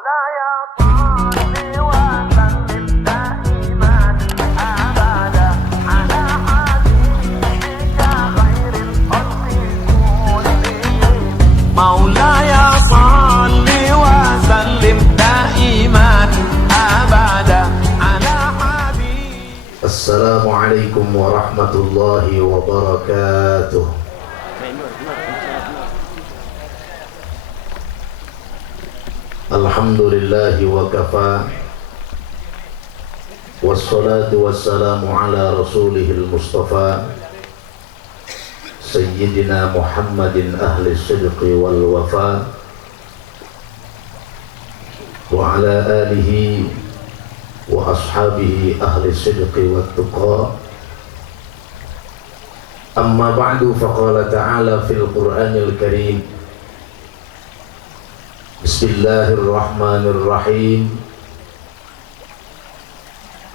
مولاي صل وسلم دائما ابدا على حبيبك خير الخلق كلهم مولاي صل وسلم دائما ابدا على حبيبك. Assalamualaikum warahmatullahi wabarakatuh. Alhamdulillahi wa kafa, wassalatu wassalamu ala rasulihil mustafa Sayyidina Muhammadin ahli sidqi wal wafa wa ala alihi wa ashabihi ahli sidqi wat tuqa. Amma ba'du, faqala ta'ala fil Qur'anil Karim, Bismillahirrahmanirrahim.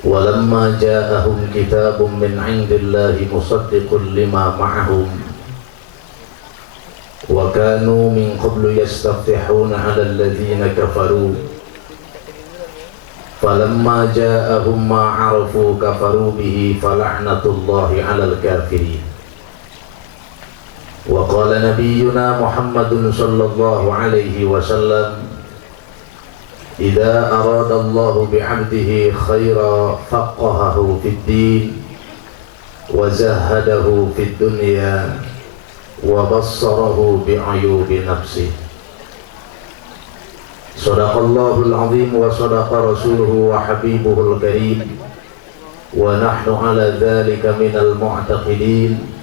Walamma ja'ahum kitabun min 'indillahi musaddiqun lima ma'ahum wa kanu min qablu yastaftihuna 'alal ladzina kafaru falamma ja'ahum ma 'arafu kafaru bihi fala'natullahi 'alal kafirin. Wa qala nabiyyuna Muhammadun sallallahu alaihi wasallam, idza arada Allahu bi'abdihi khaira faqahahu fid din wa zahhadahu fid dunya wa bassarahu bi'ayubi nafsihi. Sadaqallahul azim wa sadaqa rasuluhu wa habibuhul karim wa nahnu ala dhalika minal mu'taqidin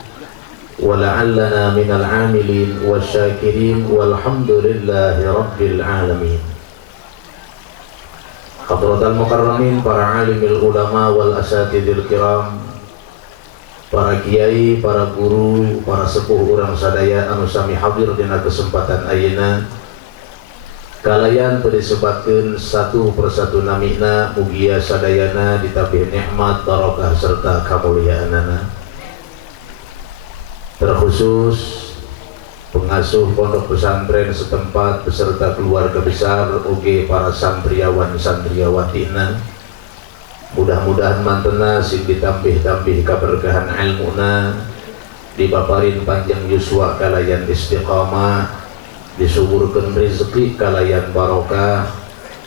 wa la'allana minal 'amilin wasyakirin walhamdulillahi rabbil alamin. Hadratal mukarramin, para alimil ulama wal asatidil kiram, para kiai, para guru, para sepuh urang sadaya anu sami hadir dina kesempatan ayeuna, kalayan teu disebatkeun satu persatu namina, mugia sadayana ditambih nikmat, barokah serta kamuliaanana. Terkhusus pengasuh pondok pesantren setempat beserta keluarga besar ugi para santriawan santriawatina, mudah-mudahan mantena sing ditambih-tambih kaberkahan ilmuna, dipaparin panjang yuswa kalayan istiqamah, disuburkeun rezeki kalayan barokah,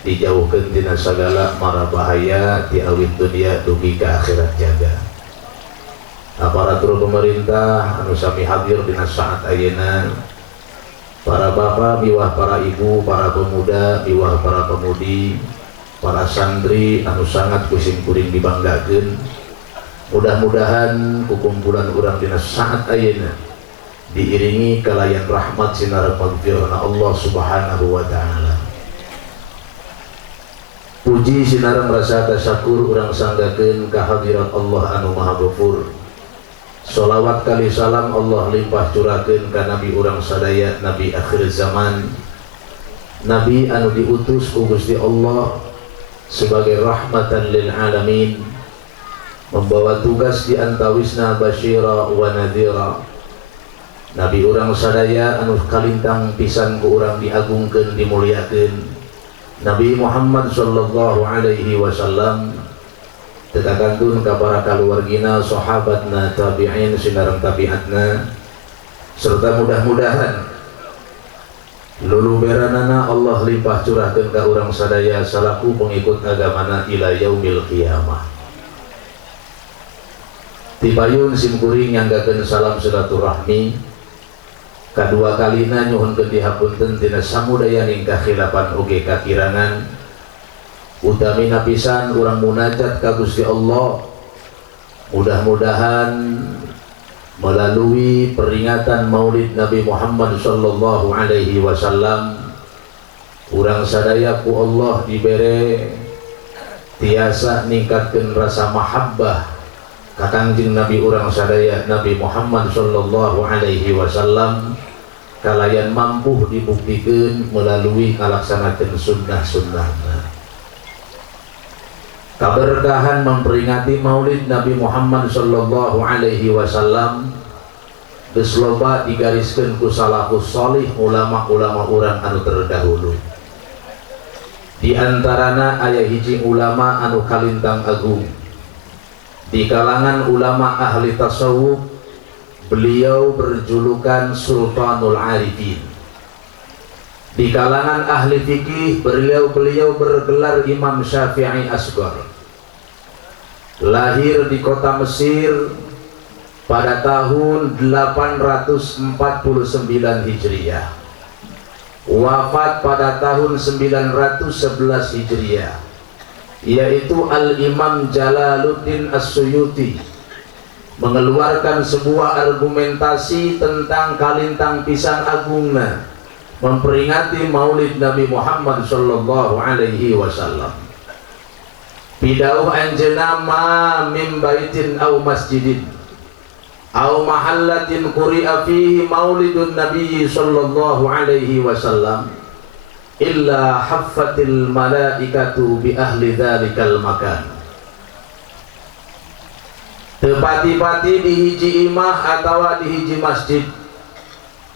dijauhkeun tina sagala mara bahaya ti awit dunia dugi ka akhirat jaga. Aparatur pemerintah anu sami hadir dina saat ayeuna, para bapak miwah para ibu, para pemuda miwah para pemudi, para santri anu sangat kuring kuring dibanggakeun, mudah-mudahan kukumpulan urang dina saat ayeuna diiringi kalayan rahmat sinar magfirna Allah subhanahu wa ta'ala. Puji sinareng rasa tasyakur urang sanggakeun ka hadirat Allah anu maha ghafur. Sholawat kali salam Allah limpah curakeun ka nabi urang sadaya, nabi akhir zaman, nabi anu diutus ku Gusti Allah sebagai rahmatan lil alamin, membawa tugas di antawisna basyira wa nadhira. Nabi urang sadaya anu kalintang pisan ku urang diagungkeun dimuliakeun, Nabi Muhammad sallallahu alaihi wasallam, tekakantun ka para kaluargina, sahabatna, tabi'in, sinareng tabi'atna, serta mudah-mudahan luluberanana Allah limpah curahkeun ka urang sadaya salaku pengikut agamana ila yaumil qiyamah. Tipayun simkuring nyanggakeun salam silaturahmi, kadua kalina nyuhunkeun dihapunten tina samudayaning kakhilafan ugi kakirangan. Utamina pisan urang munajat ka Gusti Allah, mudah-mudahan melalui peringatan Maulid Nabi Muhammad sallallahu alaihi wasallam, urang sadaya ku Allah dibere tiasa ningkatkeun rasa mahabbah ka Kangjeng Nabi urang sadaya Nabi Muhammad sallallahu alaihi wasallam, kalayan mampu dibuktikeun melalui ngalaksanakeun sunnah-sunnahna. Keberkahan memperingati Maulid Nabi Muhammad sallallahu alaihi wasallam geus loba digariskeun ku salafus shalih, ulama-ulama urang anu terdahulu. Di antarana aya hiji ulama anu kalintang agung di kalangan ulama ahli tasawuf. Beliau berjulukan Sultanul Arifin. Di kalangan ahli fikih beliau bergelar Imam Syafi'i Asghar. Lahir di kota Mesir pada tahun 849 Hijriah, wafat pada tahun 911 Hijriah, yaitu Al-Imam Jalaluddin As-Suyuti mengeluarkan sebuah argumentasi tentang kalintang pisan agungna memperingati maulid Nabi Muhammad sallallahu alaihi wasallam. Bidauh anjeunna ma min baitin aw masjidin aw mahallatin quri'a fihi maulidun Nabi sallallahu alaihi wasallam illa haffatil malaikatu bi ahli dzalikal makan. Tepati-pati di hiji imah atawa di hiji masjid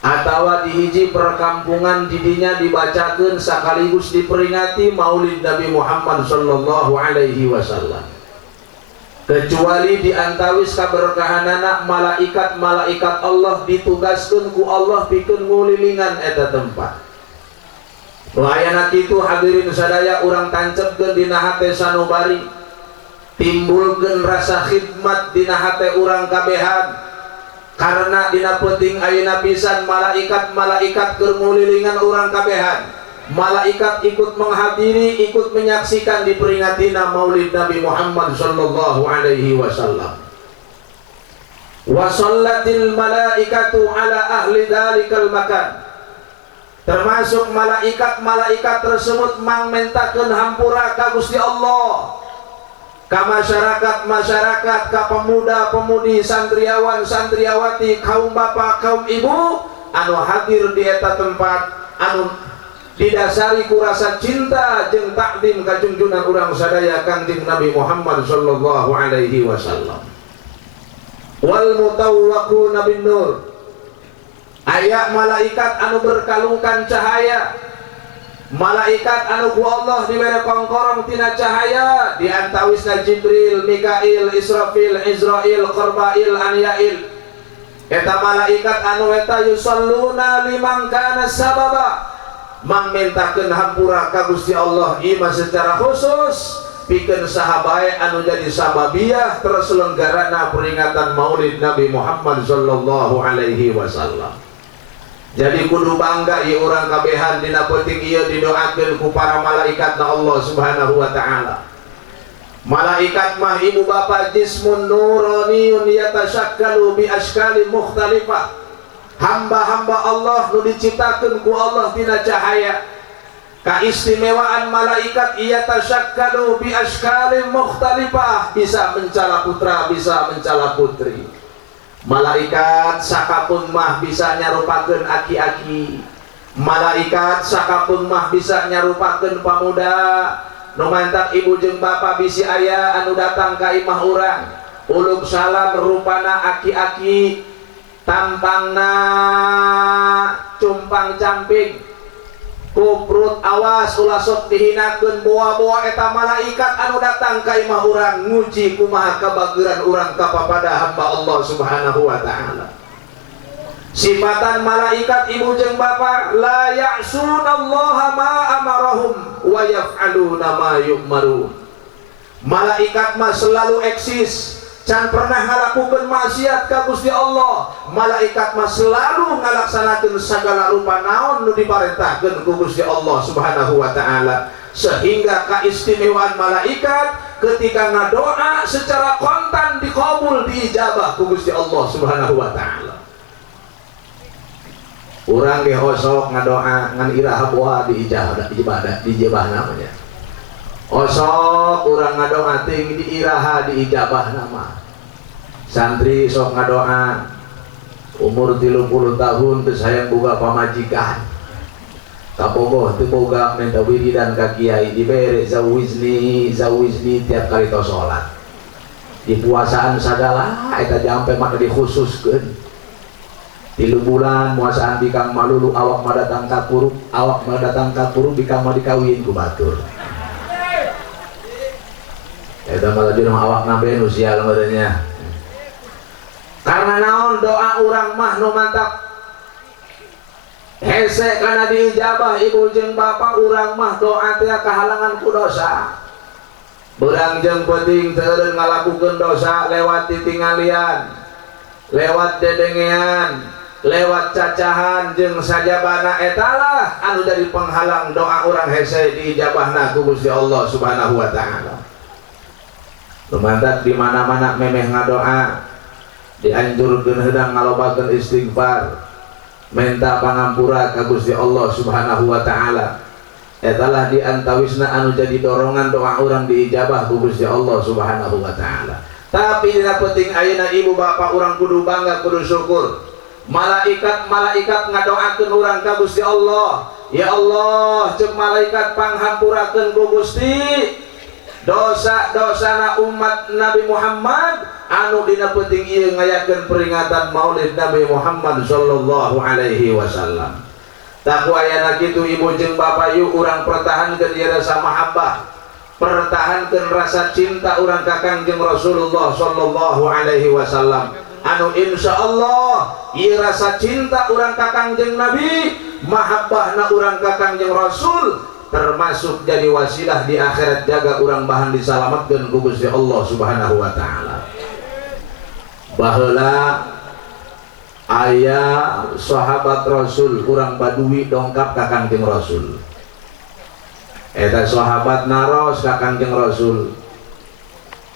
atawa di hiji perkampungan didinya dibacakeun sakaligus diperingati maulid Nabi Muhammad sallallahu alaihi wasallam, kecuali di antawis kaberkahanana malaikat-malaikat Allah ditugaskeun ku Allah pikeun ngulilingan eta tempat. Layana kitu hadirin sadaya urang tancepkeun dina hate sanubari, timbulkeun rasa khidmat dina hate urang kabehan. Karena dina penting ayeuna pisan malaikat-malaikat keur ngulilingan urang kabehan. Malaikat ikut menghadiri, ikut menyaksikan diperingatina maulid Nabi Muhammad sallallahu alaihi wasallam. Wa shallatil malaikatu ala ahli dzalikal makan. Termasuk malaikat-malaikat tersebut mangmentakeun hampura ka Gusti Allah, ka masyarakat, ka pemuda-pemudi, santriawan, santriawati, kaum bapak, kaum ibu anu hadir di eta tempat, anu didasari ku rasa cinta jeung takdim ka junjunan urang sadaya Kangjeng Nabi Muhammad sallallahu alaihi wasallam. Wal mutawwaquna bin nur, aya malaikat anu berkalungkan cahaya, malaikat anu ku Allah dibere kongkorong tina cahaya, di antawisna Jibril, Mikail, Israfil, Izrail, Qarbail, Anyail. Eta malaikat anu eta yusalluna liman kana sababa, mangmentakeun hampura ka Gusti Allah ima secara khusus pikeun sahabae anu jadi sababiyah terselenggarana peringatan maulid Nabi Muhammad sallallahu alaihi wasallam. Jadi kudu bangga ieu urang kabehan dina penting ieu didoakeun ku para malaikatna Allah Subhanahu wa taala. Malaikat mah ibu bapa jismun nuraniyun yatashakkalu bi ashkalin mukhtalifah. Hamba-hamba Allah nu diciptakeun ku Allah tina cahaya. Kaistimewaan malaikat yatashakkalu bi ashkalin mukhtalifah, bisa mencala putra, bisa mencala putri. Malaikat sakapun mah bisa nyarupakeun aki-aki, malaikat sakapun mah bisa nyarupakeun pamuda. Nu mantak ibu jeung bapa bisi aya anu datang ka imah urang, uluk salam rupana aki-aki, tampangna cumpang camping, kuprut awas ulah sok dihinakeun boa-boa eta malaikat anu datang ka imah urang nguji kumaha kabageuran urang kapapada hamba Allah Subhanahu wa taala. Sifatan malaikat ibu jeung bapa la ya'sunallaha ma amarahum wa yaf'aluna ma yu'marun. Malaikat mah selalu eksis, can pernah ngalakukeun maksiat ka Gusti Allah. Malaikat mah selalu ngalaksanakeun sagala rupa naon nu diparentahkeun ku Gusti Allah Subhanahu wa taala. Sehingga kaistimewaan malaikat ketika ngadoa secara kontan dikabul, diijabah ku Gusti Allah Subhanahu wa taala. Urang ge osok ngadoa ngan iraha boa diijabah namanya. Osok urang ngadoa ting di iraha diijabah nama. Santri sok ngadoa umur 30 tahun terus hayang boga pamajikan, kabogoh teu boga minta wiridan ka kiai dibere zawizni tiap kali tos salat. Di puasaan sagala eta jampe mah dikhususkeun. 3 bulan muasaan bikang malulu awak mah datang kapuru, awak mah datang kapuru bikang mah dikawin ku batur. Eta mah lagi awak nabe nu sial merenya. Karena naon doa urang mah nu mantap hese kana diijabah ibu jeung bapak urang mah doa teh kahalangan ku dosa. Urang jeung penting teu ngalakukeun dosa lewat titingalian, lewat dedengean, lewat cacahan jeung sajabana etalah anu jadi penghalang doa urang hese diijabahna ku Gusti Allah Subhanahu wa taala. Lumantat di mana-mana memeh ngadoa, dianjurkeun heudang ngalobakeun istighfar, minta pangampura ka Gusti Allah Subhanahu wa taala. Etalah di antawisna anu jadi dorongan doa urang diijabah ku Gusti Allah Subhanahu wa taala. Tapi dina penting ayeuna ibu bapak urang kudu bangga, kudu syukur. Malaikat ngadoakeun urang ka Gusti Allah. Ya Allah, ceuk malaikat panghampurakeun ku Gusti dosa-dosana umat Nabi Muhammad anu dina penting ieu ngayakeun peringatan Maulid Nabi Muhammad sallallahu alaihi wasallam. Tak ayana kitu ibu jeung bapak yuk urang pertahankeun ieu rasa mahabbah, pertahankeun rasa cinta urang ka Kangjeng Rasulullah sallallahu alaihi wasallam. Anu insyaallah ieu rasa cinta urang ka Kangjeng Nabi, mahabbahna urang ka Kangjeng Rasul termasuk jadi wasilah di akhirat jaga urang bahan disalamatkeun ku Gusti Allah Subhanahu wa taala. Baheula aya sahabat Rasul urang Badui dongkap ka Kangjeng Rasul. Eta sahabat naros ka Kangjeng Rasul.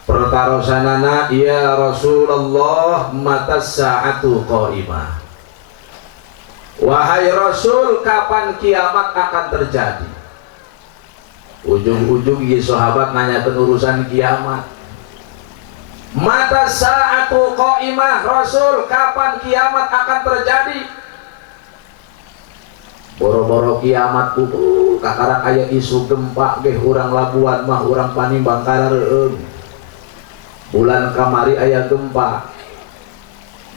Pertarosanana, ya Rasulullah, matas saatu qaimah. Wahai Rasul, kapan kiamat akan terjadi? Ujung-ujung ieu sahabat nanyakeun urusan kiamat. Mata saatu qaimah, Rasul, kapan kiamat akan terjadi? Boro-boro kiamat kudu kakarak aya isu gempa ge urang Labuan mah urang Panimbang kareueung. Bulan kamari aya gempa.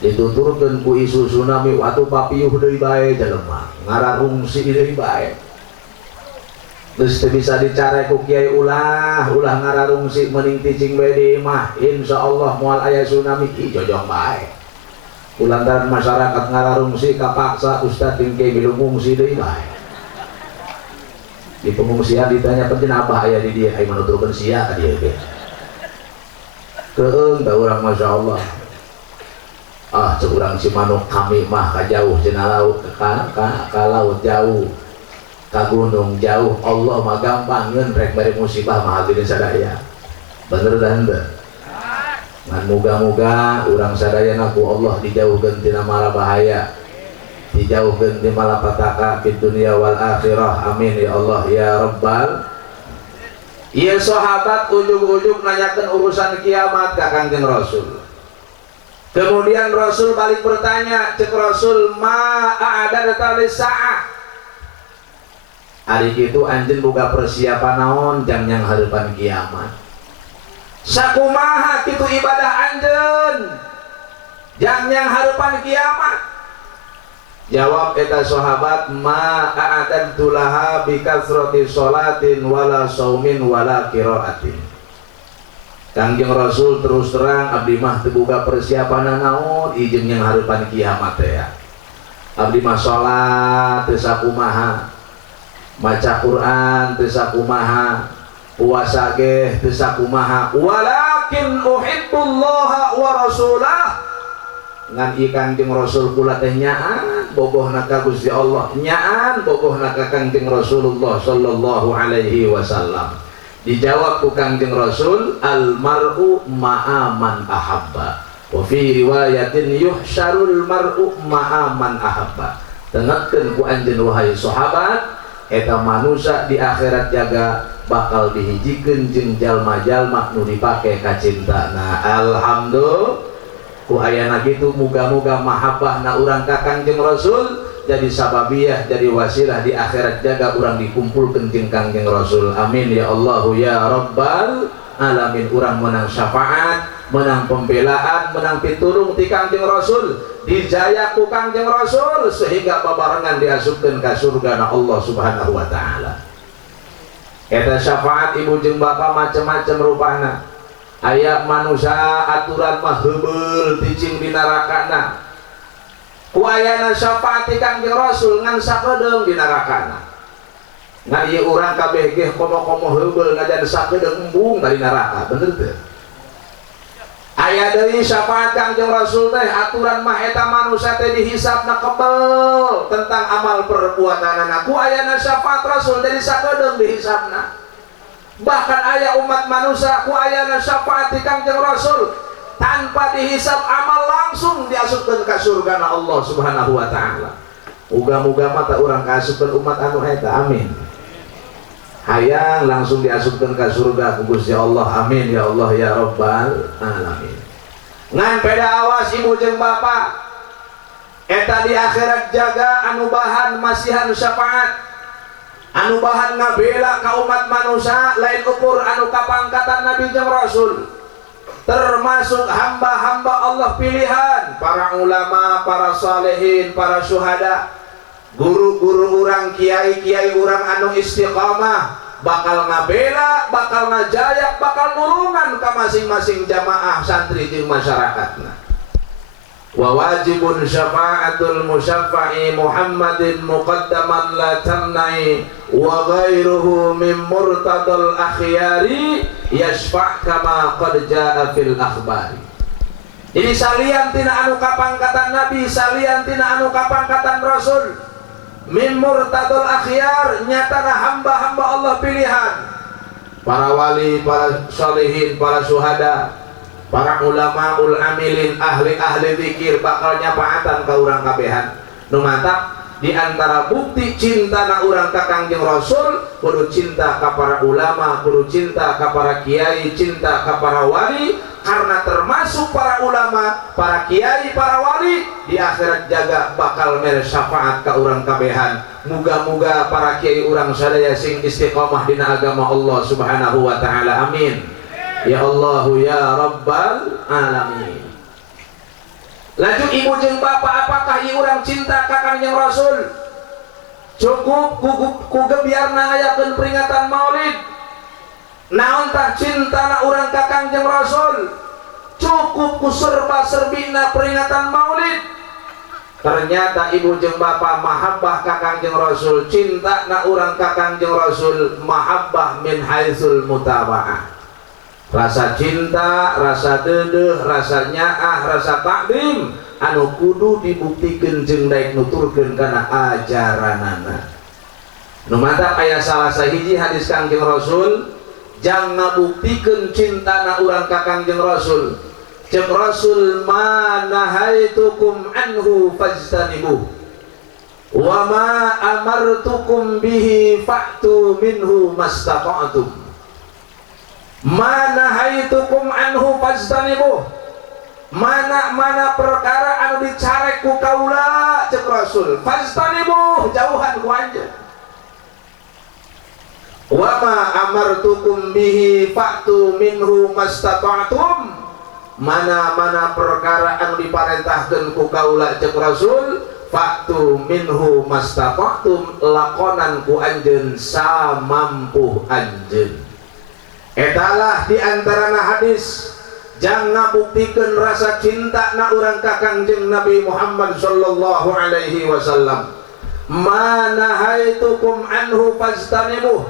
Dituturkeun ku isu tsunami atuh papiuh deui bae jelema, ngararungsi deui bae. Geus teu bisa dicare ku kiai ulah ngararungsi mending ticing bae di imah. Insyaallah moal aya tsunami jojong bae. Kulantaran masyarakat ngararungsi kapaksa ustad jeung kiai ngungsi deui bae. Di pengungsian ditanya penting apa aya di dieu, ai manuturkeun sia ka dieu ge. Keung da urang masyaallah. Ah cek urang Cimanuk kami mah ka jauh cenah laut ka laut jauh. Ka gunung jauh, Allah mah gampang ngeun rek bari musibah mah hadirin sadaya. Bener dah henteu? Ngan muga-muga urang sadayana ku Allah dijauhkeun tina mara bahaya, dijauhkeun ti malapetaka fid dunya wal akhirah. Amin ya Allah ya rabbal. Ieu sahabat ujug-ujug nanyakeun urusan kiamat ka Kangjeng Rasul. Kemudian Rasul balik bertanya, cek Rasul, ma a'adadta lis-sa'ah. Hari itu anjeun boga persiapan naon jang yang hareupan kiamat. Sakumaha kitu ibadah anjeun jang yang hareupan kiamat? Jawab eta sahabat, ma a'adantu laha bi kasrati sholatin wala saumin wala qiraatin. Kangjeng Rasul terus terang abdi mah teu boga persiapan naon ijeung yang hareupan kiamat teh ya. Abdi mah salat teu sakumaha, maca Quran teu sakumaha, puasa ge teu sakumaha, walakin uhibbullaha wa rasulah. Ngan ieu Kangjeng Rasul kula teh nyaan bogohna ka Gusti Allah, nyaan bogohna ka Kangjeng Rasulullah sallallahu alaihi wasallam. Dijawab ku Kangjeng Rasul, al mar'u ma'a man ahabba. Wa fi riwayatin yuhsyarul mar'u ma'a man ahabba. Tengetkeun ku anjeun wahai sahabat, eta manusia di akhirat jaga bakal dihijikeun jeung jalma-jalma nu dipake ka cintana. Alhamdulillah. Ku ayana kitu muga-muga mahabbahna urang ka Kangjeng Rasul jadi sababiyah, jadi wasilah di akhirat jaga urang dikumpulkeun jeung Kangjeng Rasul. Amin ya Allah ya rabbal alamin. Urang menang syafaat menang pembelaan, menang pitulung ti Kangjeng Rasul, dijaya ku Kangjeng Rasul sehingga babarengan diasupkeun ka surgana Allah Subhanahu wa taala. Eta syafaat ibu jeung bapa macam-macam rupana. Aya manusia aturan mah heubeul ticing di narakana. Ku ayana syafaat ti Kangjeng Rasul ngan sakedeung di narakana. Nah ieu urang kabeh ge komo-komo heubeul ngajan sakedeung embung dari neraka, bener teu? Aya deui syafaat Kangjeng Rasul teh aturan mah eta manusia teh dihisabna kebel tentang amal perbuatanana. Ku ayana syafaat Rasul jadi sakedeung dihisabna. Bahkan aya umat manusia ku ayana syafaat ti Kangjeng Rasul tanpa dihisab amal langsung diasupkeun ka surgana Allah Subhanahu wa taala. Muga-muga mata urang kaasupkeun umat anu eta, amin. Hayang langsung diasupkeun ka surga ku Gusti Allah, amin ya Allah ya rabbal alamin. Ngan peda awas ibu jeung bapa, eta di akhirat jaga anu bahan masihan syafaat, anu bahan ngabela ka umat manusia lain ukur anu kapangkatan Nabi jeung Rasul, termasuk hamba-hamba Allah pilihan, para ulama, para salihin, para syuhada, guru-guru urang, kiai-kiai urang anu istiqamah bakal ngabela, bakal ngajaya, bakal nulungan ka masing-masing jamaah santri jeung masyarakatna. Wa wajibun syafa'atul musyaffa'i Muhammadin muqaddaman la tamna'i wa ghairuhu min murtadal akhyari yashfa' kama qad ja'a fil akhbari. Ini salian tina anu kapangkatan Nabi, salian tina anu kapangkatan Rasul. Min murtadul akhyar, nyatana hamba-hamba Allah pilihan, para wali, para salihin, para syuhada, para ulama ul amilin, ahli-ahli zikir bakal nyapaatan ka urang kabehan. Nu mantap di antara bukti cinta na urang ka Kangjeng Rasul kudu cinta ka para ulama, kudu cinta ka para kiai, cinta ka para wali, karena termasuk para ulama, para kiai, para wali di akhirat jaga bakal mere syafaat ka urang kabehan. Muga-muga para kiai urang sadaya sing istiqomah dina agama Allah Subhanahu wa taala, amin ya Allah ya rabbal alamin. Lanjut ibu jeung bapak, apakah ieu urang cinta ka Kangjeng Rasul? Cukup ku gebiarna ngayakeun peringatan Maulid. Naon tah cintana urang ka Kangjeng Rasul? Cukup ku serba-serbina peringatan Maulid. Ternyata ibu jeung bapak mahabbah ka Kangjeng Rasul, cinta na urang ka Kangjeng Rasul mahabbah min haitsul mutaba'ah. Rasa cinta, rasa deudeuh, rasa nyaah, rasa takdim anu kudu dibuktikan jeung daek nuturkeun kana ajaranana. Nu mantap aya salah sahiji hadis Kangjeng Rasul jang ngabuktikeun cintana urang ka Kangjeng Rasul. Cek Rasul, ma nahaitukum anhu fajtanibuh wa ma amartukum bihi fa'tu minhu mastata'tum. Mana haitukum anhu fajtanibuh, mana perkara anu dicarek ku kaula cek Rasul, fajtanibuh jauhan ku anjeun. Wa ma amartukum bihi fa'tu minhu mastata'tum, mana perkara anu diparentahkeun ku kaula cek Rasul, fa'tu minhu mastata'tum, lakonan ku anjeun samampuh anjeun. Etalah di antarana hadis jang ngabuktikeun rasa cinta na urang ka Kangjeng Nabi Muhammad sallallahu alaihi wasallam. Ma nahaitukum anhu fajtanibuh,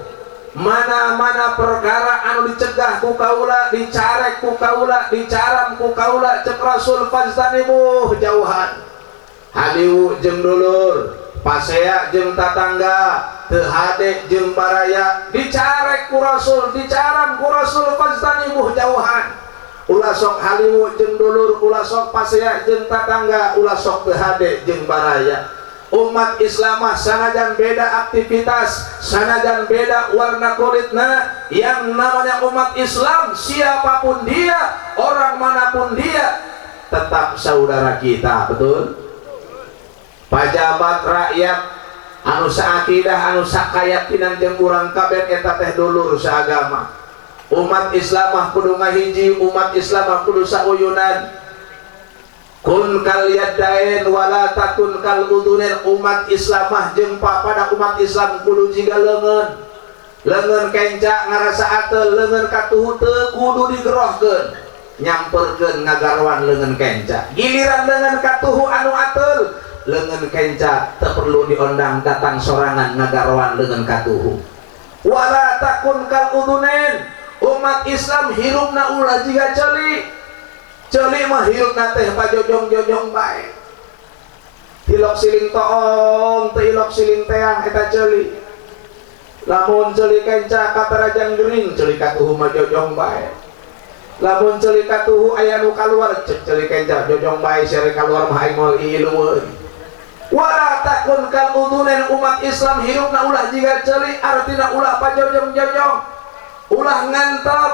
mana perkara anu dicegah ku kaula, dicarek ku kaula, dicaram ku kaula cek Rasul, fajtanibuh jauhan. Haliwu jeung dulur, pasea jeung tatangga, teu hade jeung baraya, dicarek ku Rasul, dicaram ku Rasul, fajtanibuh jauhan. Ulah sok haliwu jeung dulur, ulah sok pasea jeung tatangga, ulah sok teu hade jeung baraya. Umat Islamah sanajan beda aktivitas, sanajan beda warna kulitna, yang namanya umat Islam siapapun dia, orang manapun dia, tetap saudara kita, betul? Pajabat rakyat anu saakidah anu sakayatinan jeung urang kabeh eta teh dulur saagama. umat Islamah kudu ngahiji, umat Islamah kudu sauyunan. Kun kal yadain wala takun kal udunin. Umat Islamah jeung pada umat Islam kudu jiga leungeun. Leungeun kenca ngarasa atel, leungeun katuhu teu kudu digerohkeun. Nyamperkeun ngagarwan leungeun kenca. Giliran leungeun katuhu anu atel, leungeun kenca teu perlu diondang datang sorangan ngagarwan leungeun katuhu. Wala takun kal udunin. Umat Islam hirupna ulah jiga ceuli. Ceuli mah hirupna teh pajojong-jojong bae. Tilok siling toong, teu ilok siling teang eta ceuli. Lamun ceuli kenca katarajang gering, ceuli katuhu mah jojong bae. Lamun ceuli katuhu aya nu kaluar, ceuli kenca jojong bae sare kaluar mah aing moal ilueun. Wala takun kal udunin. Umat Islam hirupna ulah jiga ceuli, artina ulah pajojong-jojong. Ulah ngantap,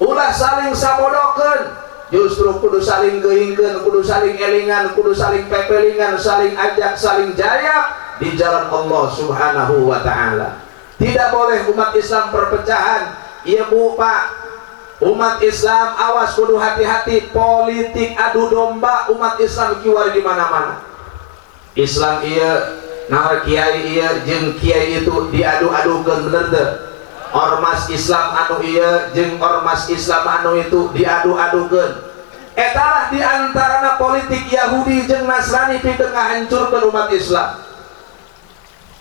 ulah saling sabodokeun, justru kudu saling geuingkeun, kudu saling elingan, kudu saling pepelingan, saling ajak, saling jayak di jalan Allah Subhanahu wa taala. Tidak boleh umat Islam perpecahan. Iya Bu, Pak, umat Islam awas kudu hati-hati politik adu domba umat Islam kiwari di mana-mana. Islam iya, naon kiai iya jeung kiai itu diadu-adukeun bener teu? Ormas Islam anu ieu jeung ormas Islam anu itu diadu-adukeun. Etalah diantarana politik Yahudi jeung Nasrani pikeun ngahancurkeun umat Islam.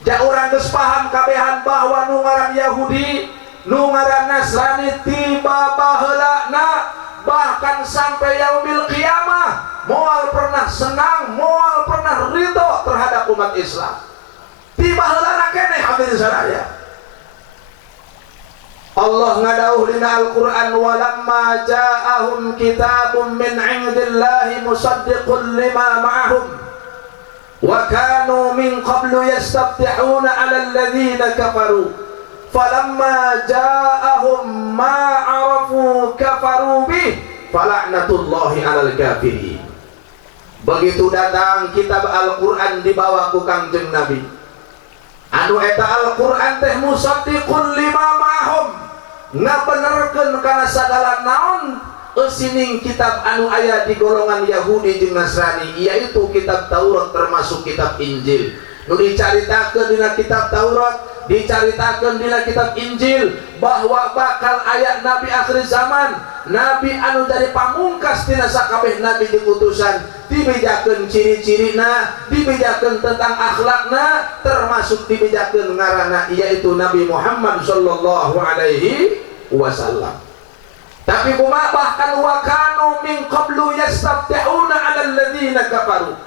Ja urang geus paham kabehan bahwa nu ngaran Yahudi, nu ngaran Nasrani tiba baheulana bahkan sampai yaumil qiyamah moal pernah senang, moal pernah ridho terhadap umat Islam. Tiba heulana keneh hadirin sadaya. Allah ngadauh dina Al-Qur'an walamma ja'ahum kitabun min 'indillahi musaddiqun lima ma'ahum wa kanu min qablu yastaftihuna 'alal ladzina kafaru falamma ja'ahum ma 'arafu kafaru bih fala'natullahi 'alal kafirin. Begitu datang kitab Al-Qur'an dibawa ku Kangjeng Nabi, anu eta Al-Qur'an teh musaddiqun lima ma'ahum, ngabenerkeun kana sagala naon eusining kitab anu aya di golongan Yahudi jeung Nasrani, yaitu kitab Taurat termasuk kitab Injil. Nu dicaritakeun dina kitab Taurat, dicaritakeun dina kitab Injil bahwa bakal aya nabi akhir zaman, nabi anu jadi pamungkas tina sakabeh nabi jeung utusan, dibejakeun ciri-cirina, dibejakeun tentang akhlakna, termasuk dibejakeun ngaranna yaitu Nabi Muhammad sallallahu alaihi wasallam. Tapi kumaha bahkan wa kanu min qablu yastaftihuna 'alal ladzina kafaru.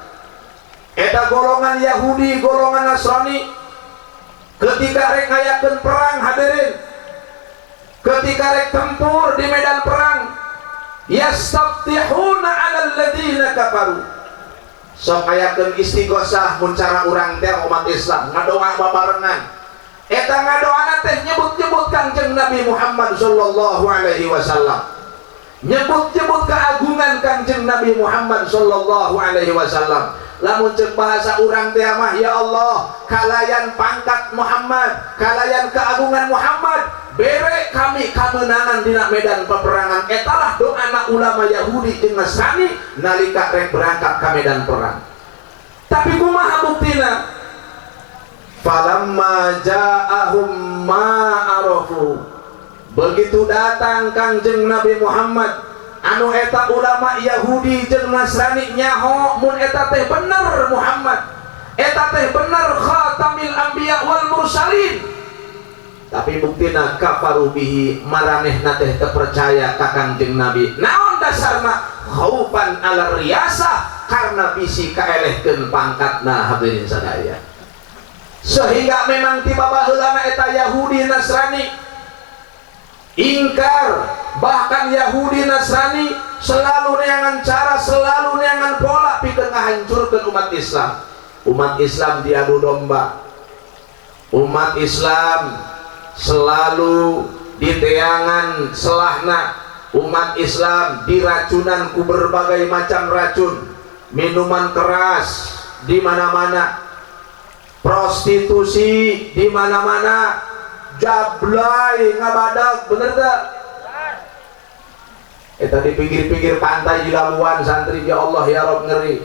Eta golongan Yahudi, golongan Nasrani ketika rek ngayakeun perang hadirin, ketika rek tempur di medan perang, yastaftihuna 'alal ladzina kafaru. Sok ngayakeun istighosah mun cara urang teh umat Islam ngadoa babarengan. Eta ngadoana teh nyebut-nyebut Kangjeng Nabi Muhammad sallallahu alaihi wasallam. Nyebut-nyebut keagungan Kangjeng Nabi Muhammad sallallahu alaihi wasallam. Lamun ceuk bahasa urang teh mah ya Allah, kalayan pangkat Muhammad, kalayan keagungan Muhammad, bere kami kamenangan dina medan peperangan. Etalah doana ulama Yahudi jeung Nasrani nalika rek berangkat ka medan perang. Tapi kumaha buktina? Falamma ja'ahum ma arafu. Begitu datang Kangjeng Nabi Muhammad anu eta ulama Yahudi jeung Nasrani nyaho mun eta teh bener Muhammad, eta teh bener khatamil anbiya wal mursalin. Tapi buktina kafaru bihi, maranehna teh teu percaya ka Kangjeng Nabi. Naon dasarna? Khaufan ala riyasah, karena bisi kaelehkeun pangkatna hadirin sadaya. Sehingga memang tiba baheulana eta Yahudi Nasrani ingkar, bahkan Yahudi Nasrani selalu neangan cara, selalu neangan pola pikeun ngahancurkeun umat Islam. Umat Islam diadu domba, umat Islam selalu diteangan selahna, umat Islam diracunan ku berbagai macam racun, minuman keras di mana-mana, prostitusi di mana-mana, jablay ngabadag, bener tak? Eta di pinggir-pinggir pantai di Labuan santri, ya Allah ya Rob ngeri.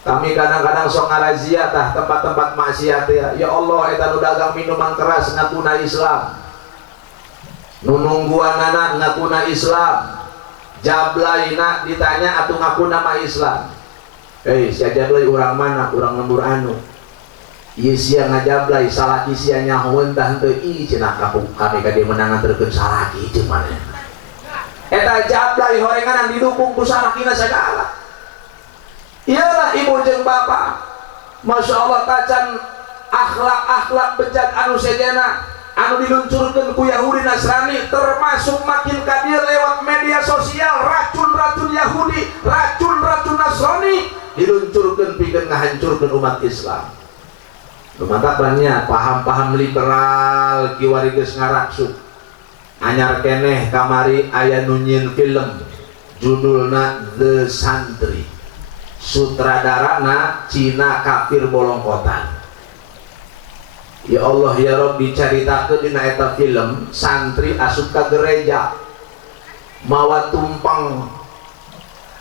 Kami kadang-kadang sok ngarazia tah tempat-tempat maksiat ya Allah eta nu dagang minuman keras ngakuna Islam, nu nungguanana ngakuna Islam, jablaina ditanya atuh ngaku nama Islam. Si jablay urang mana? Urang lembur anu. Ieu sia ngajablay salaki sia nyahoeun tah henteu ih cenah kami ka dieu menangan terkeun salaki teu maneh. Eta jablay horenganan didukung ku salakina sagala. Iyalah ibu jeung bapak, masya Allah tacan akhlak-akhlak bejat anu sejena anu diluncurkeun ku Yahudi Nasrani, termasuk makin kadir lewat media sosial, racun-racun Yahudi, racun-racun Nasrani diluncurkeun pikeun ngahancurkeun umat Islam. Lumantapannya paham-paham liberal kiwari geus ngaraksuk. Anyar keneh kamari aya nu nyieun film judulna The Santri. Sutradarana Cina kafir bolongkotan. Ya Allah ya Rob dicaritakeun dina eta film santri asup ka gereja mawa tumpang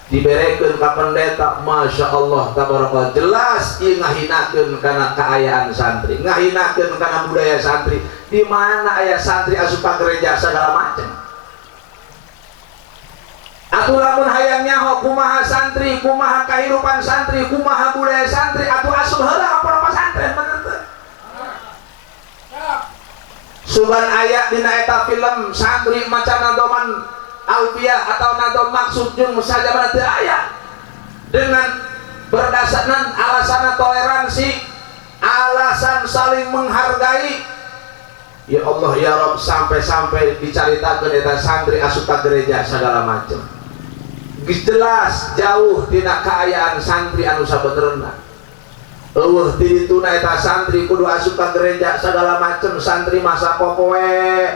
diberekeun ka pendeta, masya Allah tabarakallah, jelas ieu ngahinakeun kana kaayaan santri, ngahinakeun kana budaya santri. Di mana aya santri asup ka gereja segala macam. Atuh lamun hayang nyaho kumaha santri, kumaha kahirupan santri, kumaha budaya santri, atuh asup heula ka pesantren bener teu? Suban aya dina eta film santri macan nadoman alfiah atau nadom maksud jeung musajabah teu aya. Dengan berdasarkan alasan toleransi, alasan saling menghargai. Ya Allah ya Rabb, sampai-sampai dicaritakeun eta santri asup ka gereja segala macam. Jelas jauh tina kaayaan santri anu sabenerna. Eueuh ti dituna eta santri kudu asup ka gereja segala macem, santri masa popoe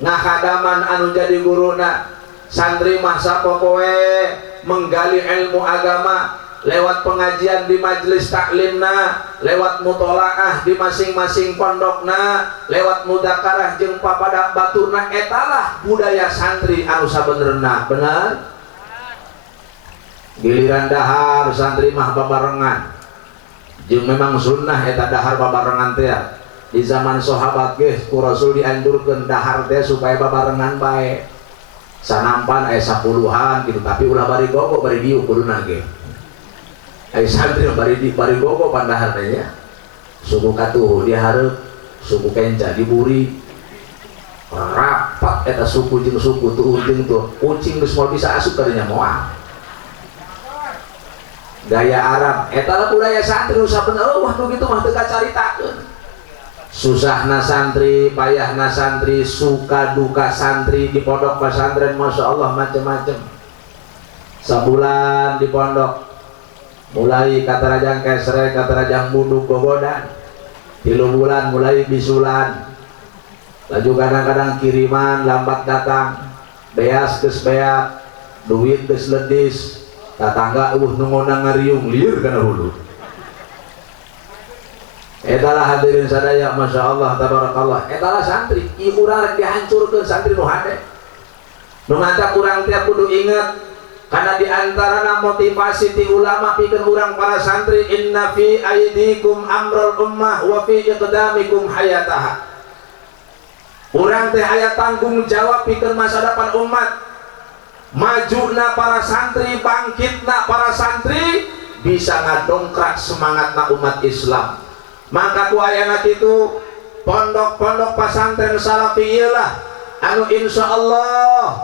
ngahadaman anu jadi guruna, santri masa popoe menggali ilmu agama lewat pengajian di majelis taklimna, lewat mutolaah di masing-masing pondokna, lewat mudakarah jeung papada baturna. Etalah budaya santri anu sabenerna, bener? Giliran dahar santri mah babarengan, jeung memang sunnah eta dahar babarengan teh. Di zaman sahabat ge ku Rasul dianjurkeun dahar teh supaya babarengan bae. Sanampan aya 10-an gitu, tapi ulah bari gogo bari diu kuduna ge. Aya santri bari gogo pandahar teh nya. Suku katuh dia hareup, suku kenca diburi. Rapat eta suku jeung suku tuh ujung tuh kucing geus moal bisa asup ka dinya moal. Gaya Arab eta budaya santri sabenerna wah nu kitu mah teu kacaritakeun. Susahna santri, payahna santri, suka duka santri di pondok pesantren, masya Allah macam-macam. Sabulan di pondok mulai katarajang kesre, katarajang munduk gogodan. 3 bulan mulai bisulan. Laju kadang-kadang kiriman lambat datang, beas geus beak, duit geus ledis. Tatangga nungona ngariung liur kana hulu. Etalah hadirin sadaya, masya Allah tabarakallah. Etalah santri, ieu urang rek dihancurkeun santri nu hade. Nu mantap urang teh kudu inget, karena diantarana motivasi ti ulama pikeun urang para santri, inna fi aidikum amrul ummah wa fi iqdamikum hayataha. Urang teh aya tanggung jawab pikeun masa depan umat. Majuna para santri, bangkitna para santri bisa ngadongkrak semangatna umat Islam. Maka ku ayana kitu pondok-pondok pesantren salafiyah lah anu insyaallah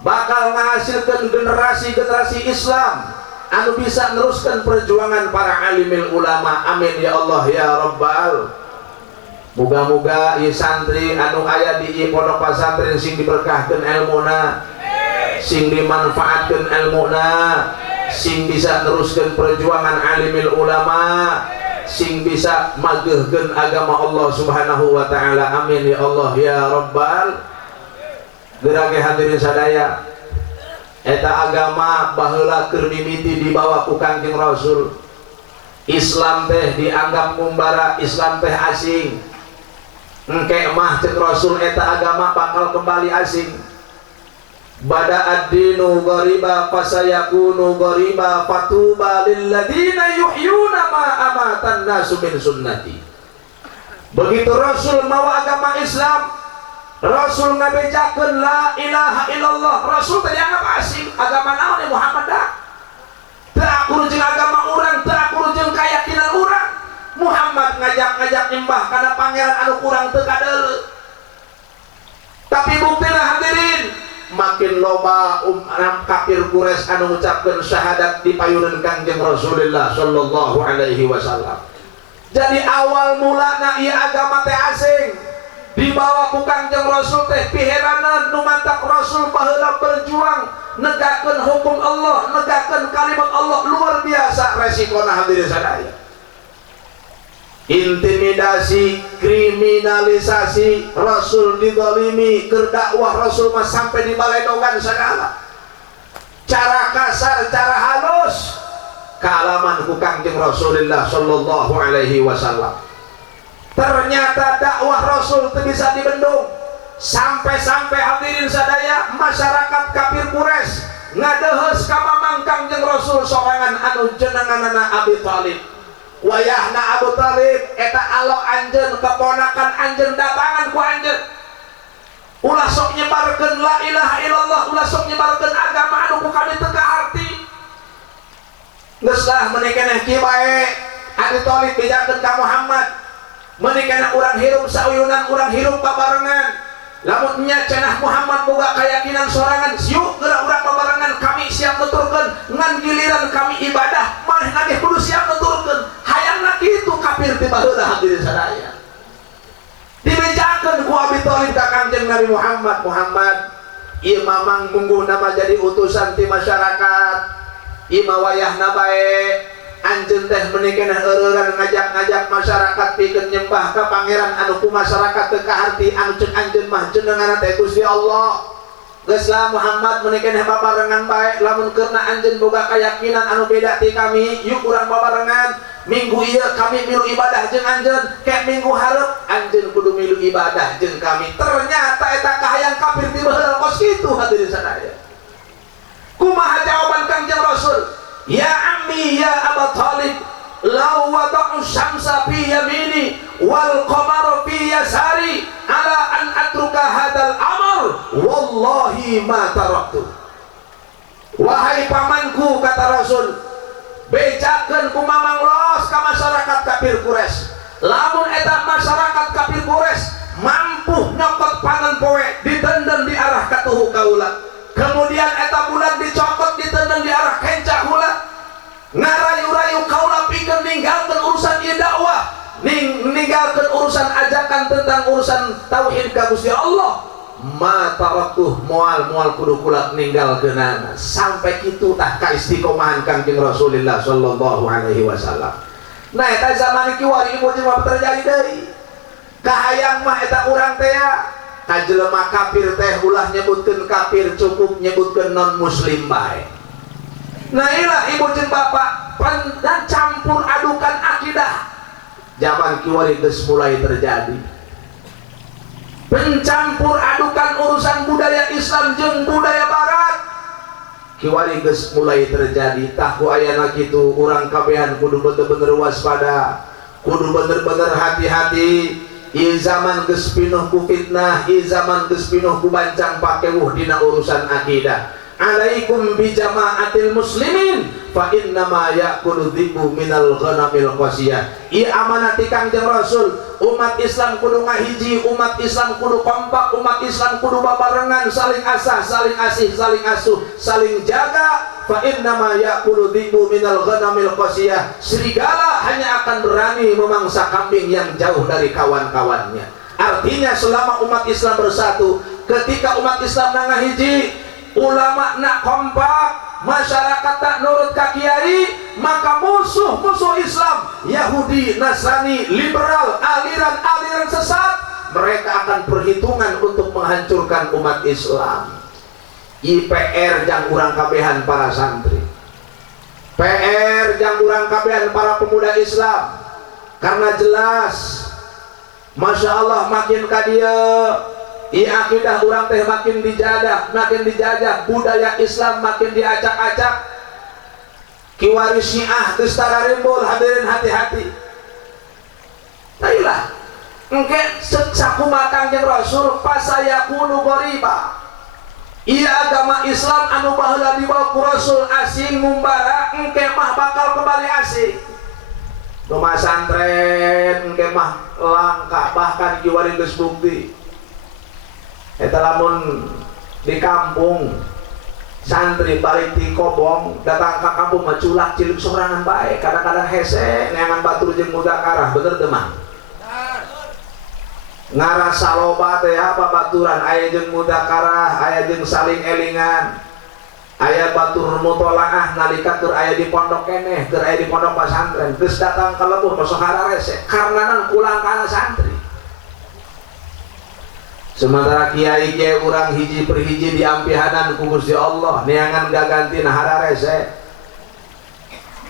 bakal menghasilkan generasi-generasi Islam anu bisa neruskan perjuangan para alimil ulama. Amin ya Allah ya Rabbal. Muga-muga ieu santri anu aya di pondok pesantren sing diberkahkeun ilmuna, sing dimanfaatkan ilmuna, sing bisa neruskan perjuangan alimil ulama, sing bisa magehkeun agama Allah Subhanahu wa taala. Amin ya Allah ya Rabbal. Gerage hadirin sadaya, eta agama baheula keur mimiti dibawa ku Kangjeng Rasul. Islam teh dianggap ngumbara, Islam teh asing. engke mah cek Rasul eta agama bakal kembali asing. Bada ad-dinu ghariba fasayakunu ghariba fatuba lilladina yuhyuna ma amatan nasu min sunnati. Begitu Rasul mawa agama Islam, Rasul ngabejakeun la ilaha illallah, Rasul teh dianggap asing. Agama naon Muhammad dah? Teu akur jeung agama urang, teu akur jeung keyakinan urang. Muhammad ngajak-ngajak nyembah kana pangeran anu kurang teu kadeuleu. Tapi buktina hadirin, makin loba kafir Quraisy anu ngucapkeun syahadat di payunan Kangjeng Rasulullah sallallahu alaihi wasallam. Jadi awal mulana ieu agama teh asing, dibawa ku Kangjeng Rasul teh piheranan nu mantak Rasul baheula berjuang negakeun hukum Allah, negakeun kalimat Allah, luar biasa resikona hadirin sadaya. Intimidasi, kriminalisasi, Rasul dizalimi, keur dakwah Rasul mah sampai dibaledogan segala. Cara kasar, cara halus, kaalaman ku Kangjeng Rasulullah sallallahu alaihi wasallam. Ternyata dakwah Rasul teu bisa dibendung. Sampai-sampai hadirin sadaya masyarakat kafir Quraisy ngadeheus ka mamang Kangjeng Rasul sorangan anu jenenganna Abi Thalib. Wayahna Abu Thalib eta alo anjeun keponakan anjeun datangan ku anjeun. Ulah sok nyebarkeun la ilaha illallah, ulah sok nyebarkeun agama anu ku kami teu kaharti. Geus lah meuni keneh kieu bae Abu Thalib bejakeun ka Muhammad. Meuni keneh urang hirup sauyunan, urang hirup babarengan. Lamun nya cenah Muhammad boga keyakinan sorangan, yuk geura urang babarengan kami siap nuturkeun ngan giliran kami ibadah maneh nagih kudu siap nuturkeun. Hayangna kitu kafir ti baheula hadirin sadaya. Dibejakeun ku Abi Thalib ka Kangjeng Nabi Muhammad. Muhammad ieu mamang mungguhna mah jadi utusan ti masyarakat. Ieu mah wayahna bae anjeun teh meuni keneh eueuran ngajak-ngajak masyarakat pikeun nyembah ka pangeran anu ku masyarakat teu kaharti, anu ceuk anjeun mah jenenganna teh Gusti Allah. Geus lah Muhammad meuni keneh babarengan bae, lamun keurna anjeun boga keyakinan anu beda ti kami, yuk urang babarengan. Minggu ieu kami milu ibadah jeung anjeun, ke minggu hareup anjeun kudu milu ibadah jeung kami. Ternyata eta kahayang kafir ti baheula kos kitu hadirin sadaya. Kumaha jawaban Kangjeng Rasul? Ya ammi ya Aba Thalib, law wada'u syamsa fi yamini wal qamara fi yasari ala an atruka hadal amal wallahi ma taraktu. Wahai pamanku, kata Rasul, bejakeun ku mamang los ka masyarakat kafir Quraisy. Lamun eta masyarakat kafir Quraisy mampu nyokot pangan poe ditendang di arah katuhu kaula, kemudian eta bulan dicokot ditendang di arah kencak heula, ngarayu-rayu kaula pikeun ninggalkeun urusan ieu dakwah, ninggalkeun urusan ajakan tentang urusan tauhid ka Gusti Allah, ma taraktuh moal kudu kula ninggalkeunana. Sampai kitu tah kaistiqomahan Kangjeng Rasulullah sallallahu alaihi wasallam. Nah eta zaman kieu wari ieu jeung terjadi deui. Kahayang mah eta urang teh ka jelema kafir teh ulah nyebutkeun kafir, cukup nyebutkeun non muslim bae. Nah ilah ibu jeung bapak dan campur adukan akidah zaman kiwari geus mulai terjadi. Pencampur adukan urusan budaya Islam jeung budaya barat kiwari geus mulai terjadi. Tah ku ayana kitu urang kabehan kudu bener-bener waspada, kudu bener-bener hati-hati. Ieu zaman geus pinuh ku fitnah, ieu zaman geus pinuh ku bancang pakewuh dina urusan akidah. Alaikum bi jama'atil muslimin fa inna ma ya'kulu dhibu minal ghanamil qasiyah. Ieu amanat ti Kangjeng Rasul, umat Islam kudu ngahiji, umat Islam kudu kompak, umat Islam kudu babarengan, saling asah, saling asih, saling asuh, saling jaga. Fa inna ma ya'kulu dhibu minal ghanamil qasiyah. Serigala hanya akan berani memangsa kambing yang jauh dari kawan-kawannya. Artinya selama umat Islam bersatu, ketika umat Islam ngahiji, ulama nak kompak, masyarakat tak nurut ka kiai, maka musuh-musuh Islam, Yahudi, Nasrani, liberal, aliran-aliran sesat, mereka akan perhitungan untuk menghancurkan umat Islam. IPR jang urang kabehan para santri, PR jang urang kabehan para pemuda Islam, karena jelas Masya Allah makin kadia akidah orang teh makin dijajah budaya Islam makin diacak-acak kiwari Syiah geus tara rimbul. Hadirin hati-hati. Tailah engke sakumaha Kangjeng Rasul pasayakunu ghoriba. Ieu agama Islam anu baheula dibawa ku Rasul asing ngumbara engke mah bakal kembali asing. Rumah santren engke mah langka bahkan kiwari geus bukti. Eta lamun di kampung santri balik di kobong datang ke kampung mah culak cilik sorangan bae kadang-kadang hese neangan batur jeung mudakarah bener teu mah. Ngarasa loba teh apa baturan aya jeung mudakarah aya jeung saling elingan aya batur mutolaah nalika keur aya di pondok keneh keur aya di pondok pesantren geus datang ka leueuh masuk hararese karenanan kulang kana santri. Sementara kiai urang hiji per hiji diampihanan ku Gusti Allah neangan gagantina hararese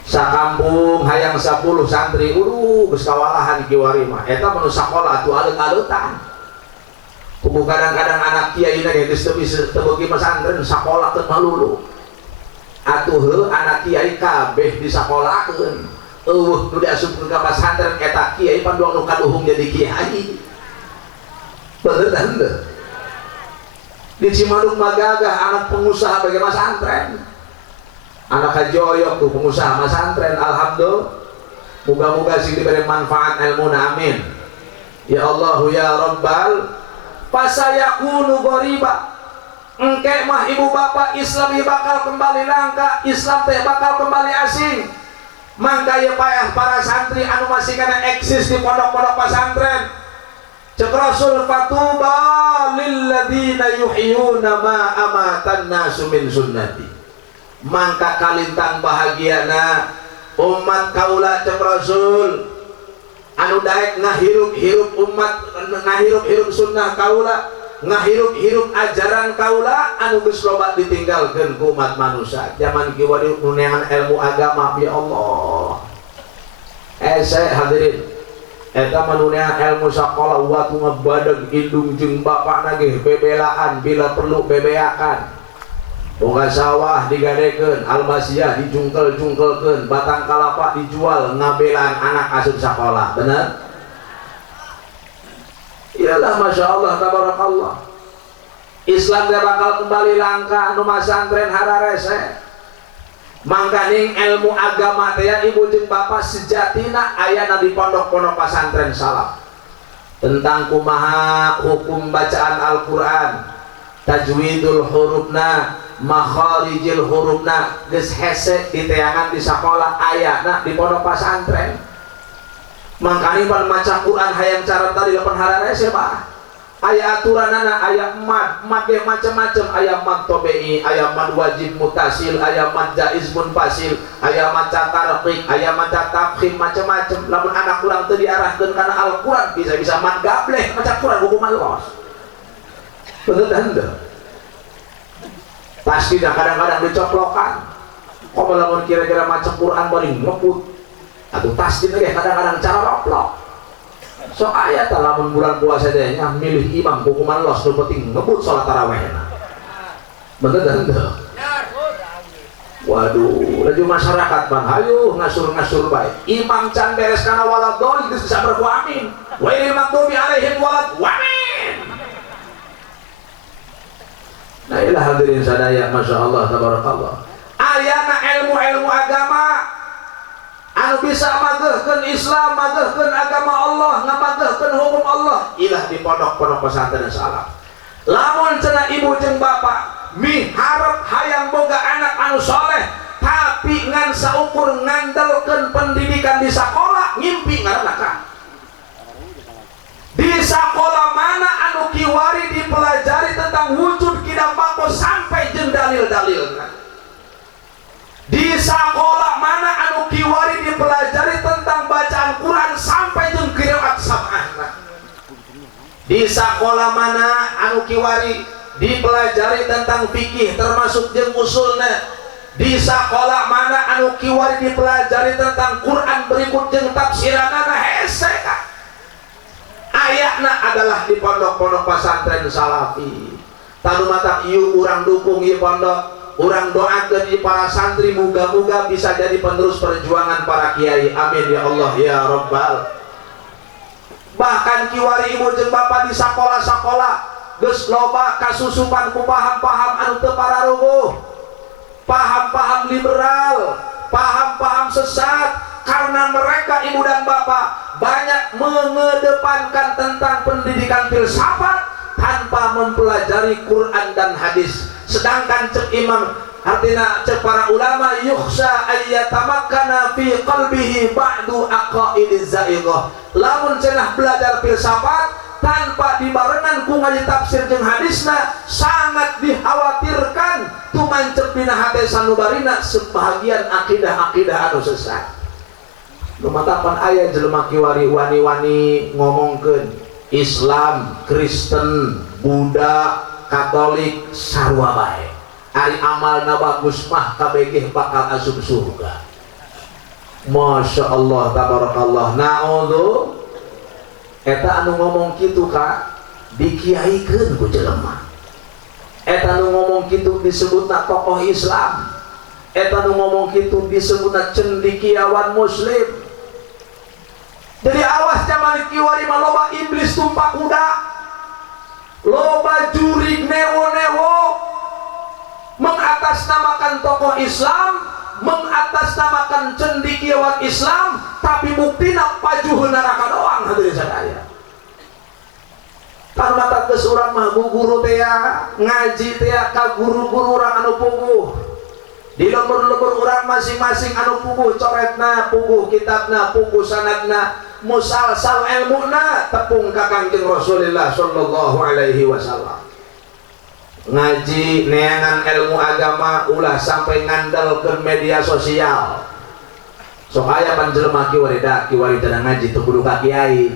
sakampung hayang 10 santri geus kawalahan kiwari mah eta manu sakola atuh alut-alutan. Kudu kadang-kadang anak kiai na geus teu bisa teu beuki pesantren sakola teu malulu. Atuh anak kiai kabeh disakolakeun. Nu diasupkeun ka pesantren eta kiai panduang nu kaduhung jadi kiai. Bener tanda. Di Cimadung magagah anak pengusaha bagi pesantren. Anak kajoyok tuh pengusaha pesantren. Alhamdulillah. Moga-moga sih diberi manfaat ilmuna amin. Ya Allah ya Rabbal pasayakunu ghoriba. Engke mah ibu bapak Islam bakal kembali langka, Islam teh bakal kembali asing. Mangga ye payah para santri anu masih kana eksis di pondok-pondok pesantren. Cek Rasul fatuba lilladzina yuhyuna ma amatan nasu min sunnati. Mangka kalintang bahagiana umat kaula cek Rasul anu daek ngahirup-hirup umat ngahirup-hirup sunnah kaula ngahirup-hirup ajaran kaula anu geus loba ditinggalkeun ku umat manusia. Zaman kieu nu neangan ilmu agama ya Allah. Saya hadirin eta manunean ilmu sakola waktu ngebadeg indung jeung bapakna ge bebelaan bila perlu bebeakan. Boga sawah digadekeun, almasiyah dijungkel-jungkelkeun, batang kalapa dijual ngabelaan anak asup sakola. Bener? Iyalah Masya Allah tabarakallah. Islam dia bakal kembali langka anu masantren hararese. Mangkaning ilmu agama teh ibu jeung bapak sejatina ayana di pondok-pondok pesantren salaf. Tentang kumaha hukum bacaan Al-Qur'an, tajwidul hurufna, makharijil hurufna geus hese diteangan di sakola ayana di pondok pesantren. Mangkani pan maca Quran hayang cara tadi lapan hararese Pak. Aya aturanana, aya mad ge macam-macam, aya mad tabi'i, aya mad wajib mutasil, aya mad jaiz munfasil, aya maca tarqiq, aya maca tafkhim macam-macam. Lamun anak urang teu diarahkeun kana Al-Qur'an bisa-bisa mad gableh maca Quran hukuman los. Bener tanda. Pasti dah kadang-kadang dicoplokan. Kok lamun kira-kira maca Quran bari ngebut. Atuh tasdid ge kadang-kadang cara roplok. So ayat lamun bulan puasa teh nya milih imam hukuman los nu penting ngebut salat tarawihna. Bener dan teu? Waduh, laju masyarakat Bang, hayu ngasur-ngasur bae. Imam can beres kana walad doli geus bisa berku amin. Wa ilal maghdubi alaihim walad wamin. Nah ilah hadirin sadaya masyaallah tabarakallah. Ayana ilmu-ilmu agama anu bisa magehkeun Islam, magehkeun agama Allah, ngamagehkeun hukum Allah ilah di pondok-pondok pesantren salaf. Lamun cenah ibu jeung bapak miharep hayang boga anak anu soleh tapi ngan saukur ngandelkeun pendidikan di sekolah ngimpi ngaranna ka. Di sekolah mana anu kiwari dipelajari tentang wujud kidam bako sampai jeung dalil-dalilna. Di sekolah mana anu kiwari dipelajari tentang bacaan Quran sampai jeung qiraat sab'ah. Di sekolah mana anu kiwari dipelajari tentang fikih termasuk jeung usulna. Di sekolah mana anu kiwari dipelajari tentang Quran berikut jeung tafsiranna hese ka. ayakna adalah di pondok-pondok pesantren salafi. Tanu mata ieu urang dukung ieu pondok, urang doakeun ieu para santri muga-muga bisa jadi penerus perjuangan para kiai. Amin ya Allah ya Rabbal. Bahkan kiwari ibu jeung bapa di sakola-sakola geus loba kasusupan ku paham-paham anu teu pararuguh, paham-paham liberal, paham-paham sesat, karena mereka ibu dan bapak banyak mengedepankan tentang pendidikan filsafat tanpa mempelajari Quran dan hadis. Sedangkan cek imam artinya cek para ulama yukhsha ayyatamakkana fi qalbihi ba'du aqaidiz za'ighah. Lamun cenah belajar filsafat tanpa dibarengan ku ngaji tafsir jeung hadisna, sangat dikhawatirkan tumancep dina hate sanubarina sebahagian akidah-akidah anu sesat. Lumatapan aya jelema kiwari wani-wani ngomongkeun Islam, Kristen, Buddha, Katolik sarua bae. Ari amalna bagus mah kabeh bakal asup surga. Masya Allah tabarakallah. Naudzu eta anu ngomong kitu ka dikiaikeun ku jelema. Eta anu ngomong kitu disebutna tokoh Islam. Eta anu ngomong kitu disebutna cendekiawan muslim. Jadi awas zaman kiwari mah loba iblis tumpak kuda, loba jurig newo-newo mengatasnamakan tokoh Islam, mengatasnamakan cendekiawan Islam, tapi buktina pajuheun neraka doang. Hadirin sadaya, karena tak geus urang mah guru teh ngaji teh ka guru-guru urang anu puguh, di lembur-lembur urang masing-masing anu puguh coretna, puguh kitabna, puguh sanadna, musalsal ilmuna tepung ka Kangjeng Rasulullah sallallahu alaihi wasallam. Ngaji neangan ilmu agama ulah sampai ngandal ke media sosial. Sok aya panjelema kiwari teu ngaji teu kudu ka kiai.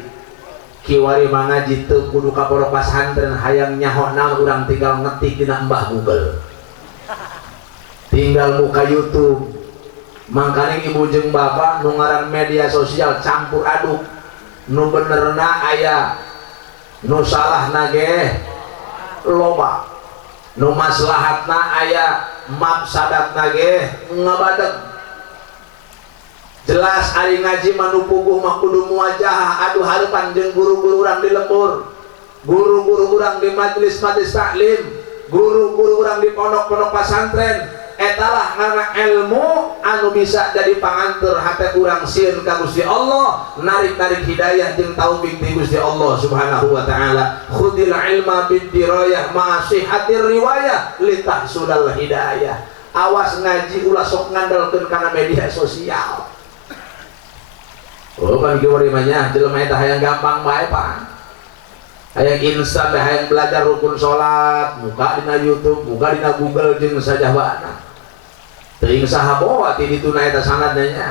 Kiwari mah ngaji teu kudu ka pondok pesantren, hayang nyaho naon urang tinggal ngetik dina Mbah Google. Tinggal muka YouTube. Mangkane ibu jeung bapak nu ngaran media sosial campur aduk, nu benerna aya, nu salahna ge loba, nu maslahatna aya, mafsadatna ge ngabadeg. Jelas ari ngaji mah nu puguh mah kudu muwajahah adu hareupan jeung guru-guru urang di lembur, guru-guru urang di majelis-majelis taklim, guru-guru urang di pondok-pondok pesantren. Etalah karena ilmu anu bisa jadi panganter hati urang sieun ka Gusti Allah, narik-narik hidayah jeung taufik ti Gusti Allah Subhanahu wa taala. Khudil ilma bidirayah ma sihhatir riwayah litahsulal hidayah. Awas ngaji ulah sok ngandalkeun kana media sosial. Oh pan kieu mah jelema eta hayang gampang bae pan. Hayang instan hayang belajar rukun salat, muka dina YouTube, muka dina Google jeung sajabana. Teuing saha bawa ti dituna eta sanadna nya.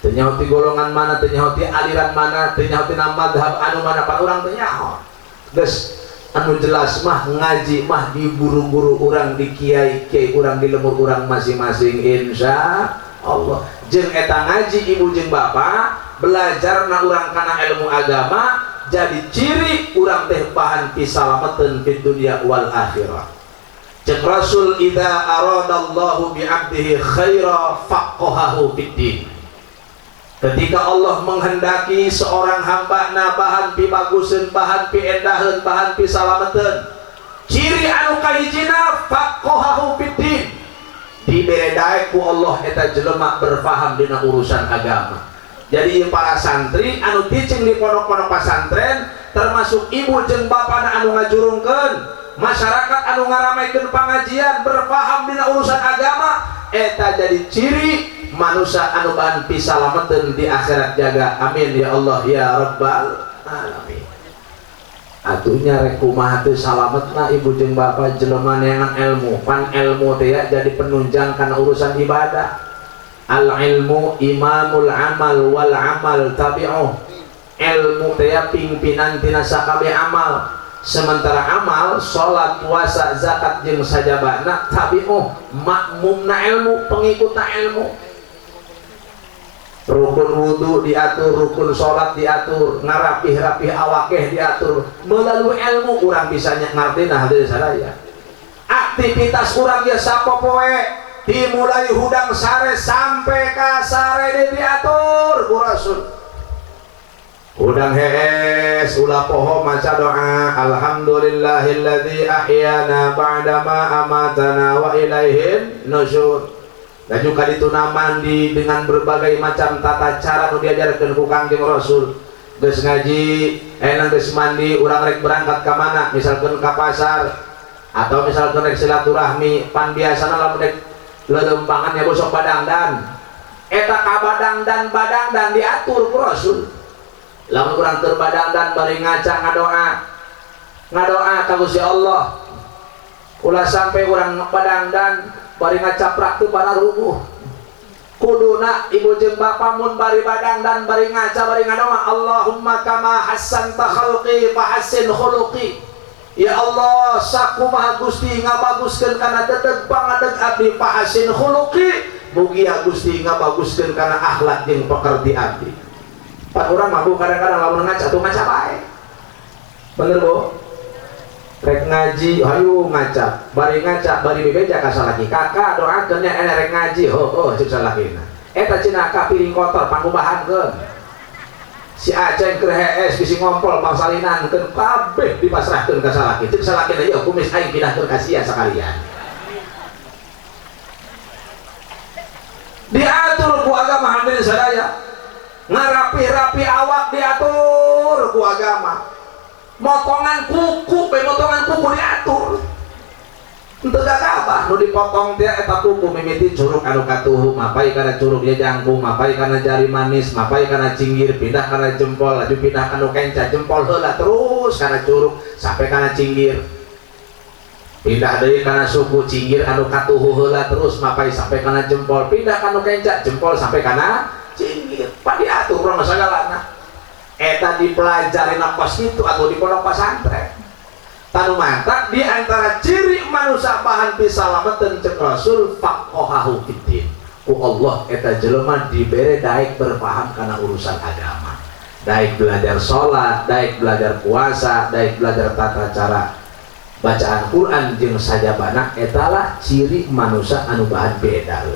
Teu nyaho ti golongan mana, teu nyaho ti aliran mana, teu nyaho ti mazhab anu mana, pan urang teu nyaho. Geus anu jelas mah ngaji mah diburu-buru urang di kiai-kiai urang di lembur urang masing-masing insya Allah. Jeung eta ngaji ibu jeung bapak, belajarna urang kana ilmu agama jadi ciri urang teh bahan pisalameteun fid dunya wal akhirah. Cek Rasul idza aradallahu bi 'abdihi khaira faqahahu fid din. Ketika Allah menghendaki seorang hamba na bahan pi baguseun, bahan pi endaheun, bahan pi salameteun, ciri anu kahijina faqahahu fid din. Diberedae ku Allah eta jelema berfaham dina urusan agama. Jadi para santri anu ticing di pondok-pondok pesantren termasuk ibu jeung bapana anu ngajurungkeun, masyarakat anu ngaramekeun pangajian berpaham dina urusan agama, eta jadi ciri manusia anu bahan pisalameteun di akhirat jaga. Amin ya Allah ya Rabbal alamin. Atunya rek kumaha teu salametna ibu jeung bapak jelema neangan ilmu, pan ilmu teh jadi penunjang kana urusan ibadah. Al ilmu imamul amal wal amal tabi'uh. Ilmu teh pimpinan tina sakabeh amal. Sementara amal, sholat, puasa, zakat jeung sajabana tabi'uh, makmumna ilmu, pengikutna ilmu. rukun wudu diatur, rukun sholat diatur, ngarapih-rapih awakeh diatur. Melalui ilmu orang bisa ngerti nah hadirin sadaya. Aktivitas orang ya sapopoe dimulai hudang sare sampai ka sare diatur ku Rasul. Hudang hees ulah poho maca doa alhamdulillahilladzi ahyana ba'dama amatana wa ilaihin nusyur. Dan juga dituna mandi dengan berbagai macam tata cara nu diajarkeun ku Kangjeng Rasul. Geus ngaji, geus mandi, urang rek berangkat ka mana? Misalkan ka pasar atau misalkan rek silaturahmi, pan biasana lamun rek lelempangan ya bosok badangdan. Eta ka badangdan diatur ku Rasul. Lamun urang teu badangdan bari ngaca ngadoa ka Gusti Allah. Ulah sampai urang badangdan bari ngacaprak tu para rubuh. Kuduna ibu jeung bapa mun bari badang dan bari ngaca bari ngadoa Allahumma kama hassanta khalqi fa hassin khuluqi. Ya Allah sakumaha Gusti ngabaguskeun kana dedeg pangadeg abdi fa hassin khuluqi. Mugi Gusti ngabaguskeun kana akhlak jeung pekerti abdi. Pan urang mah kadang-kadang lamun ngaca tuh ngaca bae. Bener Bu? Rek ngaji, hayu ngaca, bari bebeja ka salaki. Kakak doakeun nya rek ngaji, cek salakina. Eta cenah ka piring kotor pangubahankeun. Si Aceng keur hees bisi ngompol pangsalinankeun kabeh dipasrahkeun ka salaki. Cek salakina ieu kumis aing pindahkeun ka sia sakalian. Diatur ku agama hadirin sadaya. Ngarapi-rapi awak diatur ku agama. Motongan kuku diatur. Henteu gagabah nu dipotong teh eta kuku mimiti curug anu katuhu, mapai kana curug dia jangkung, mapai kana jari manis, mapai kana cinggir, pindah kana jempol, laju pindah kana kenca, jempol heula terus kana curug sampai kana cinggir. Pindah deui kana suku cinggir anu katuhu heula terus mapai sampai kana jempol, pindah kana kenca, jempol sampai kana cinggir. Pa diatur urang sagalana. Eta dipelajari nafas itu atau di pondok pesantren. Tanu mantap di antara ciri manusia bahan pisalameun cek Rasul faqahahu fiddin. Ku Allah eta jelema dibere daek berpaham kana urusan agama. Daek belajar sholat, daek belajar puasa, daek belajar tata cara bacaan Quran jeung sajabana etalah ciri manusia anu bahan beda.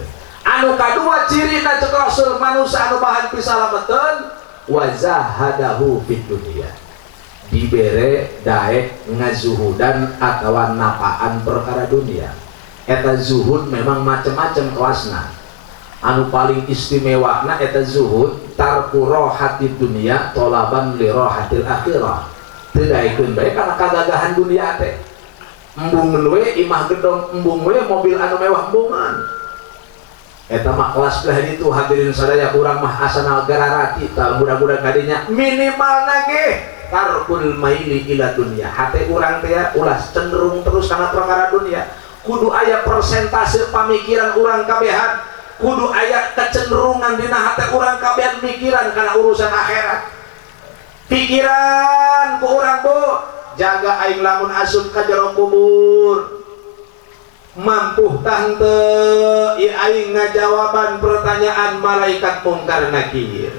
Anu kadua ciri na cek Rasul manusia anu bahan pisalameun wazahadahu fid dunya, dibere daek ngazuhudan atawa napaan perkara dunia. Eta zuhud memang macam-macam kelasna. Anu paling istimewa na eta zuhud tarku rohatid dunia tolaban li rohatil akhirah. Teu daekeun bae kana kagagahan dunia teh. Embungeun we imah gedong, embung we mobil anu mewah embungan. Eta mah kelas belah itu hadirin sadaya urang mah asana gararati tah mudah-mudahan kadinya minimal nage tarkul maili ila dunya. Hate urang teh ulah cenderung terus kana perkara dunia. Kudu aya persentase pamikiran urang kabehan, kudu aya kecenderungan dina hate urang kabehan mikiran kana urusan akhirat. Pikiran ku urang Bu, jaga aing lamun asup ka jero kubur. Mampu tante aing ngajawaban pertanyaan malaikat mungkar nakir.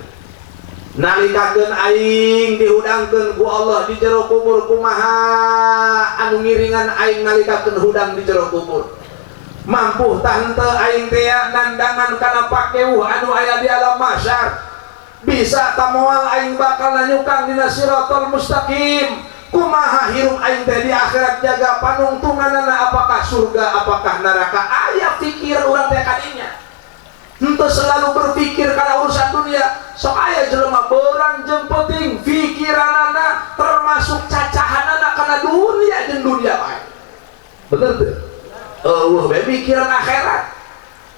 Nalikakeun aing dihudangkeun ku Allah di jero kubur kumaha anu ngiringan aing nalikakeun hudang di jero kubur. Mampu tante aing teh nandangan kana pakeuh anu aya di alam mahsyar. Bisa tamoal aing bakal nanyukang dina siratal mustaqim. Kumaha hirup aing teh di akhirat jaga panungtunganana apakah surga apakah neraka. Aya pikir urang teh kadinya. Henteu selalu berpikir kana urusan dunia. Sok aya jelema beurang jeung penting pikiranana termasuk cacahanana kana dunia jeung dunia bae. Bener teu? Eueuh bae pikiran akhirat.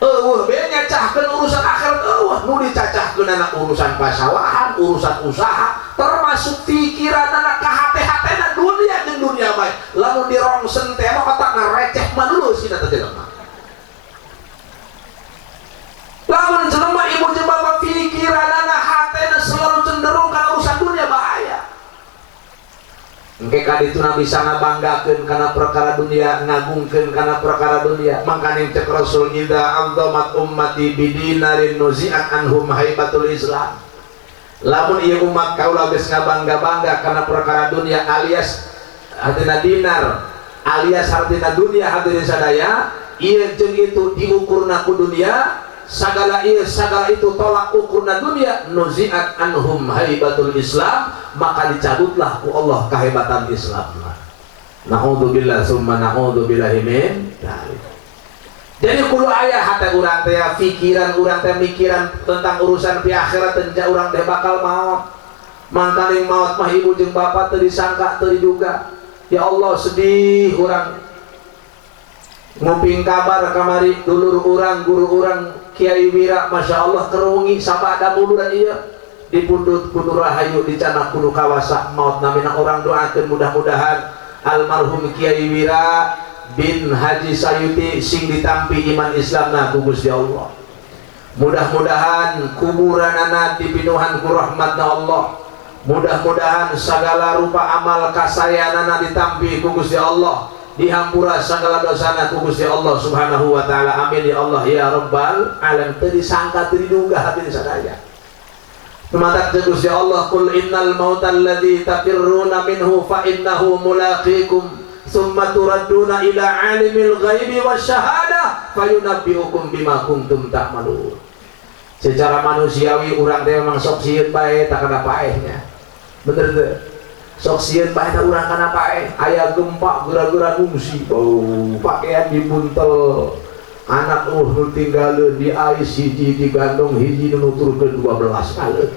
Eueuh bae nyacahkeun urusan akhirat, eueuh nu dicacahkeun anak urusan pasawahan, urusan usaha, termasuk pikiranana ka hate-hatena dunia jeung dunia bae. Lamun dirongsen teh mah otakna receh manulus sia teh jelema. Lamun jelema ibu jeung bapak pikiranana hatena selalu cenderung ka urusan dunia bahaya. Engke ka ditu Nabi bisa ngabanggakeun kana perkara dunia, ngagungkeun kana perkara dunia. Mangkana cek Rasul idza azzamat ummati bidinarin nuzi'at anhum haibatul Islam. Lamun ieu umat kaula geus ngabangga-bangga kana perkara dunia alias hartina dinar, alias hartina dunia hadirin sadaya, ieu jeung itu diukurna ku dunia, sagala itu tolak ukurna dunia, nuzi'at anhum haibatul Islam, maka dicabutlah ku Allah kehebatan Islam. Na'udzubillah summa na'udzubillahi min dzalik. Jadi kudu aya hate urang teh pikiran urang teh mikiran tentang urusan pi akhirat teh urang teh bakal maot. Mangkaling maot mah ibu jeung bapak teu disangka teu diduga. Ya Allah sedih urang nguping kabar kamari dulur urang guru urang Kiai Wira Masya Allah kerungi sabada buluran ieu dipundut kudu rahayu dicana kudu kawasa maut namina orang doakeun mudah-mudahan almarhum Kiai Wira bin Haji Sayuti sing ditampi iman Islamna ku Gusti Allah. Mudah-mudahan kuburanana dipinuhan ku rahmatna Allah. Mudah-mudahan segala rupa amal kasayanana ditampi ku Gusti Allah. Dihampura segala dosana ku Gusti Allah Subhanahu wa taala. Amin ya Allah ya rabbal alamin. Teu disangka teu diduga hadirin sadaya. Tumatak Gusti Allah qul innal mautal ladzi tafirruna minhu fa innahu mulaqikum summa turadduna ila alimil ghaibi wasyahadah fayunabbiukum bima kuntum ta'malun. Secara manusiawi urang teh memang sok sieun bae tak kana paehnya. Bener teu? Sok sieun bae tak urang kana paeh. Aya gempa geura-geura ngungsi. Oh, pakaian dibuntel. Anak nu tinggalin di ais hiji digandong hiji nu nuturkeun 12 kali.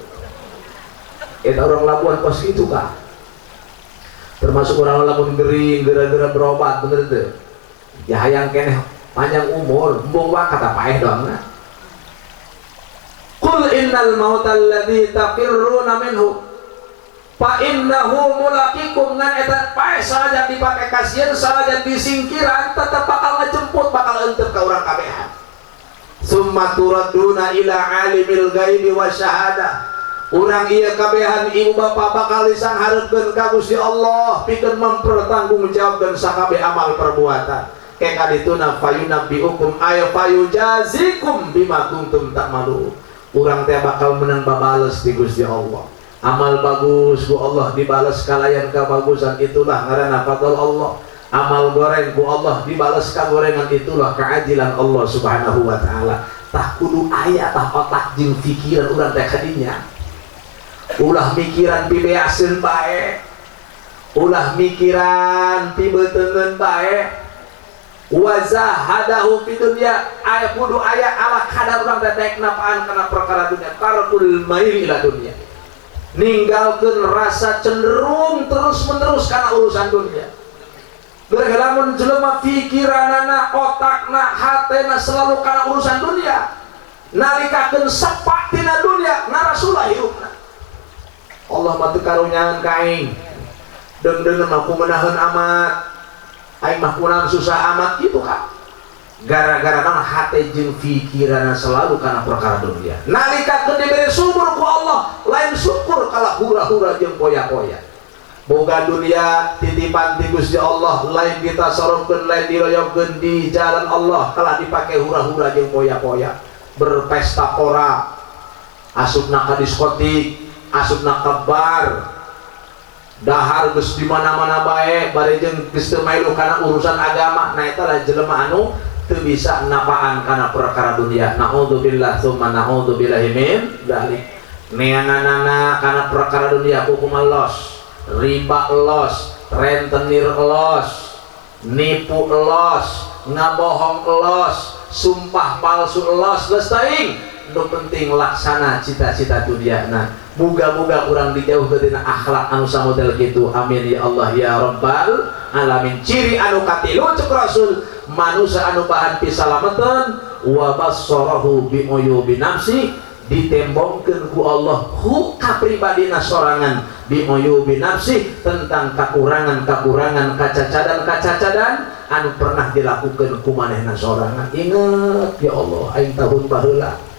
Eta orang Labuan pas kitu kah? Termasuk orang lamun gering gara-gara berobat bener teu. Ya hayang keneh panjang umur, embung wae kata paeh doangna. Qul innal mautal ladzi tafirruna minhu fa innahu mulaqikum ngan eta paeh salajan dipake kasieun salajan disingkiran tetep bakal ngejemput bakal eunteup ka urang kabehan. Summa turadduna ila alimil ghaibi wasyahadah. Urang ieu kabehan ibu bapa bakal disanghareukeun ka Gusti Allah pikeun mempertanggungjawabkeun sakabeh amal perbuatan. Ke kadituna fayunabbiukum ay fayujazikum bima kuntum ta'malun. Urang teh bakal meunang babales di Gusti Allah. Amal bagus ku Allah dibales kalayan kabagusan itulah ngaranna fadl Allah. Amal goreng ku Allah dibales kagorengan itulah keadilan Allah Subhanahu wa taala. Tah kudu aya tah otak jeung pikiran urang teh kadinya. Ulah mikiran pi beaseun bae. Ulah mikiran pi beuteungeun bae. Wa zahadahu fi dunya aya kudu aya ala kadar urang teh daek napaan kana perkara dunia. Tarkul mail ila dunya. Ninggalkeun rasa cenderung terus-menerus kana urusan dunia. Gara-gara mun jelema pikiranana, otakna, hatena selalu kana urusan dunia. Nalikakeun sepak tina dunia narasula hirupna. Allah mah teu karunyangan ka aing. Deung-deungeun mah kumenaheun amat. Aing mah kurang susah amat kitu kan. Gara-gara naon hate jeung pikiranna selalu kana perkara dunia. Nalika diberi sumur ku Allah, lain syukur kala hura-hura jeung poya-poya. Boga dunia titipan ti Gusti Allah, lain kita sorongkeun, lain diroyogkeun di jalan Allah, kala dipake hura-hura jeung poya-poya. Berpesta pora, asupna ka diskotik, asupna ka bar, dahar geus di mana-mana bae, bari jeung geus teu mailu kana urusan agama. Nah eta lah jelema anu teu bisa napaan kana perkara dunia. Naudzubillah tsumma naudzubillahi min dzalik. Neanganana kana perkara dunia hukum los, riba los, rentenir los, nipu los, ngabohong los, sumpah palsu los, geus teuing. Nu penting laksana cita-cita dunyana. Muga-muga urang dijauhkeun tina akhlak anu samodel kitu. Amin ya Allah ya rabbal alamin. Ciri anu katilu cek Rasul, manusia anu bahan pisalametan wa bassarahu bi uyubi nafsi, ditembongkeun ku Allah hu kapribadina sorangan bi uyubi nafsi, tentang kakurangan-kakurangan, kacacadan-kacacadan anu pernah dilakukeun ku manehna sorangan. Ingat ya Allah aing tahun baheula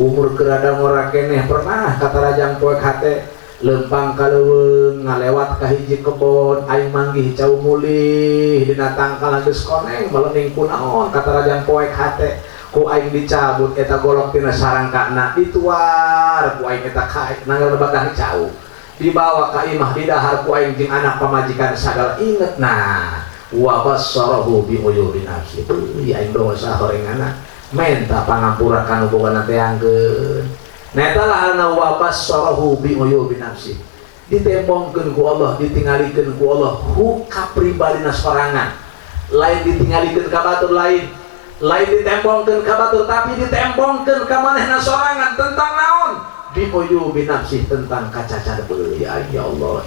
umur kerada ngora keneh pernah kata rajang poek hate lempang kaleuweung ngalewat ka hiji kebon aing manggih cau mulih dina tangkal geus koneng melening kunaon kata rajang poek hate ku aing dicabut eta golok tina sarangkana dituar ku aing eta kaek nanggal badah cau dibawa ka imah di dahar ku aing jeung anak pamajikan sagala inget nah wa bassarahu bi uyubin nafsi aing dosa horengana menta pangampura kanu boga teh angkeun nah eta laharna wa bassarahu bi uyubin nafsi ditembongkeun ku Allah ditingalikeun ku Allah hu kapribadina sorangan lain ditingalikeun ka batur lain ditembongkeun ka batur tapi ditembongkeun ka manehna sorangan tentang naon biuyu binafsih tentang kacaca deui ya Allah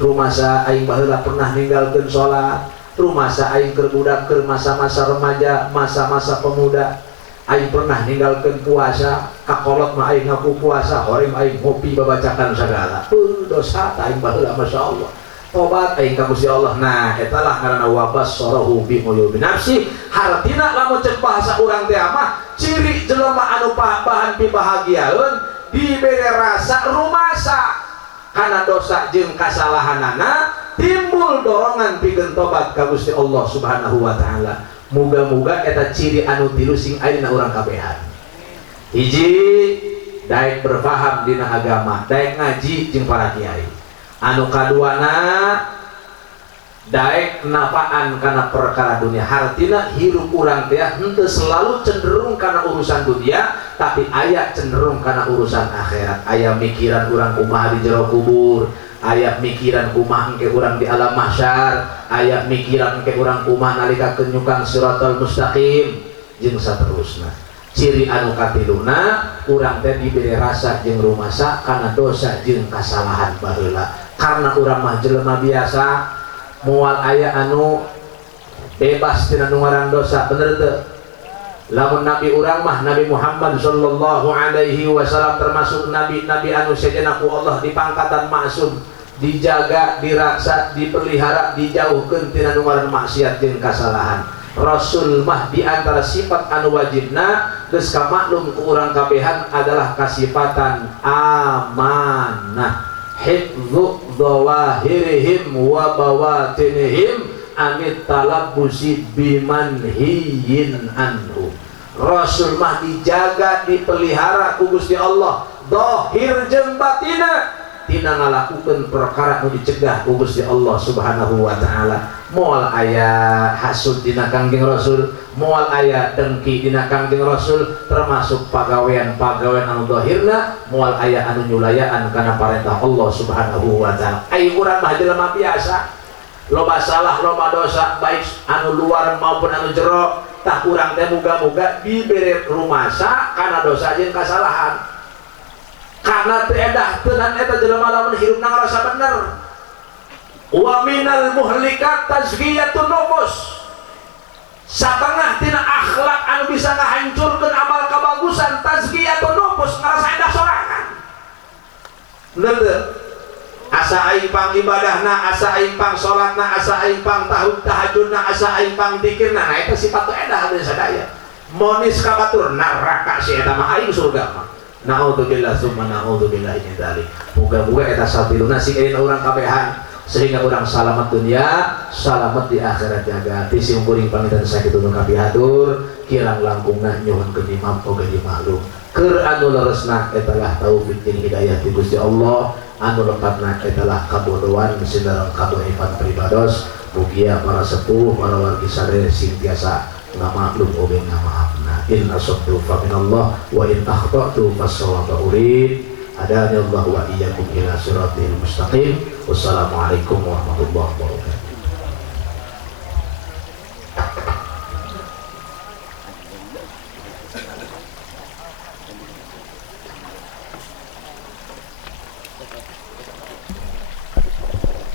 rumasa aing baheula pernah ninggalkeun salat rumasa aing keur budak keur masa-masa remaja masa-masa pemuda aing pernah ninggalkeun puasa kakolot mah aing ngaku puasa horeng aing ngopi babacakan sagala dosa aing baheula masyaallah tobat aing ka Gusti Allah nah eta lah karana wabas sarahu biuyu binafsih hartina lamun ceuk bahasa urang teh mah ciri jelema anu bahan pibahagiaeun diberi rasa rumasa karena dosa jeung kasalahanana timbul dorongan pikeun tobat ka Gusti Allah Subhanahu wa taala. Muga-muga eta ciri anu tilu sing aya dina urang kabehan. Hiji daek berpaham dina agama, daek ngaji jeung para kiai. Anu kaduana daek napaan kana perkara dunia hartina hirup urang teh henteu selalu cenderung kana urusan dunia tapi aya cenderung kana urusan akhirat aya mikiran urang kumaha di jero kubur aya mikiran kumaha engke urang di alam mahsyar aya mikiran engke urang kumaha nalika kenyukang siratal mustaqim jeung saterusna ciri anu katiluna urang teh diberi rasa jeung rumasa kana dosa jeung kasalahan baheula karena urang mah jelema biasa mual aya anu bebas tina nu ngaran dosa bener teu lamun nabi urang mah Nabi Muhammad sallallahu alaihi wasallam termasuk nabi-nabi anu sejenna ku Allah dipangkatan maksum dijaga diraksa dipelihara dijauhkeun tina nu ngaran maksiat jeung kasalahan rasul mah di antara sifat anu wajibna geus kamaklum ku urang kabehan adalah kasifatan amanah hifdzu dhawahirihim wa bawatinihim amit talabbusi bimanhiyin anhu rasul mah dijaga dipelihara ku Gusti Allah zahir jeung batina tina ngalakukeun perkara nu dicegah ku Gusti Allah Subhanahu wa taala moal aya hasud dina Kangjeng Rasul moal aya dengki dina Kangjeng Rasul termasuk pagawean-pagawean anu zahirna moal aya anu nyulayaan kana parentah Allah Subhanahu wa taala ai urang mah jelema biasa loba salah loba dosa baik anu luar maupun anu jero tah urang teh muga-muga dibere rumasa kana dosa jeung kasalahan karena teedah tenan eta jelema lamun hirupna ngarasa bener wa minal muhlikat tazkiyatun nufus satengah tina akhlak anu bisa ngahancurkeun amal kabagusan tazkiyatun nufus ngarasa endah sorangan bener teu asa aing pang ibadahna asa aing pang salatna asa aing pang tahajudna asa aing pang zikirna nah eta sifat endah deui sadaya monis ka batur neraka si eta mah aing surga mah naudzubillah summa naudzubillah min dzalik muga-muga eta satiluna sing ayeuna urang kabehan sehingga urang salamet dunia salamet di akhirat jaga ti sing kuring pamitan sakitu nu kapihatur kirang langkungna nyuhun ke imam oge dimaklum keur anu leresna eta lah taufik jeung hidayah ti Gusti Allah anu lengkapna eta lah kabodohan sinareng kadoifan pribados mugia para sepuh para wargi sadaya sing tiasa ngamaklum oge ngamaafna in asabtu fa minallah wa in akhtatu fasawaba urid adanya Allah wa iyyakum ila siratil mustaqim wassalamualaikum warahmatullahi wabarakatuh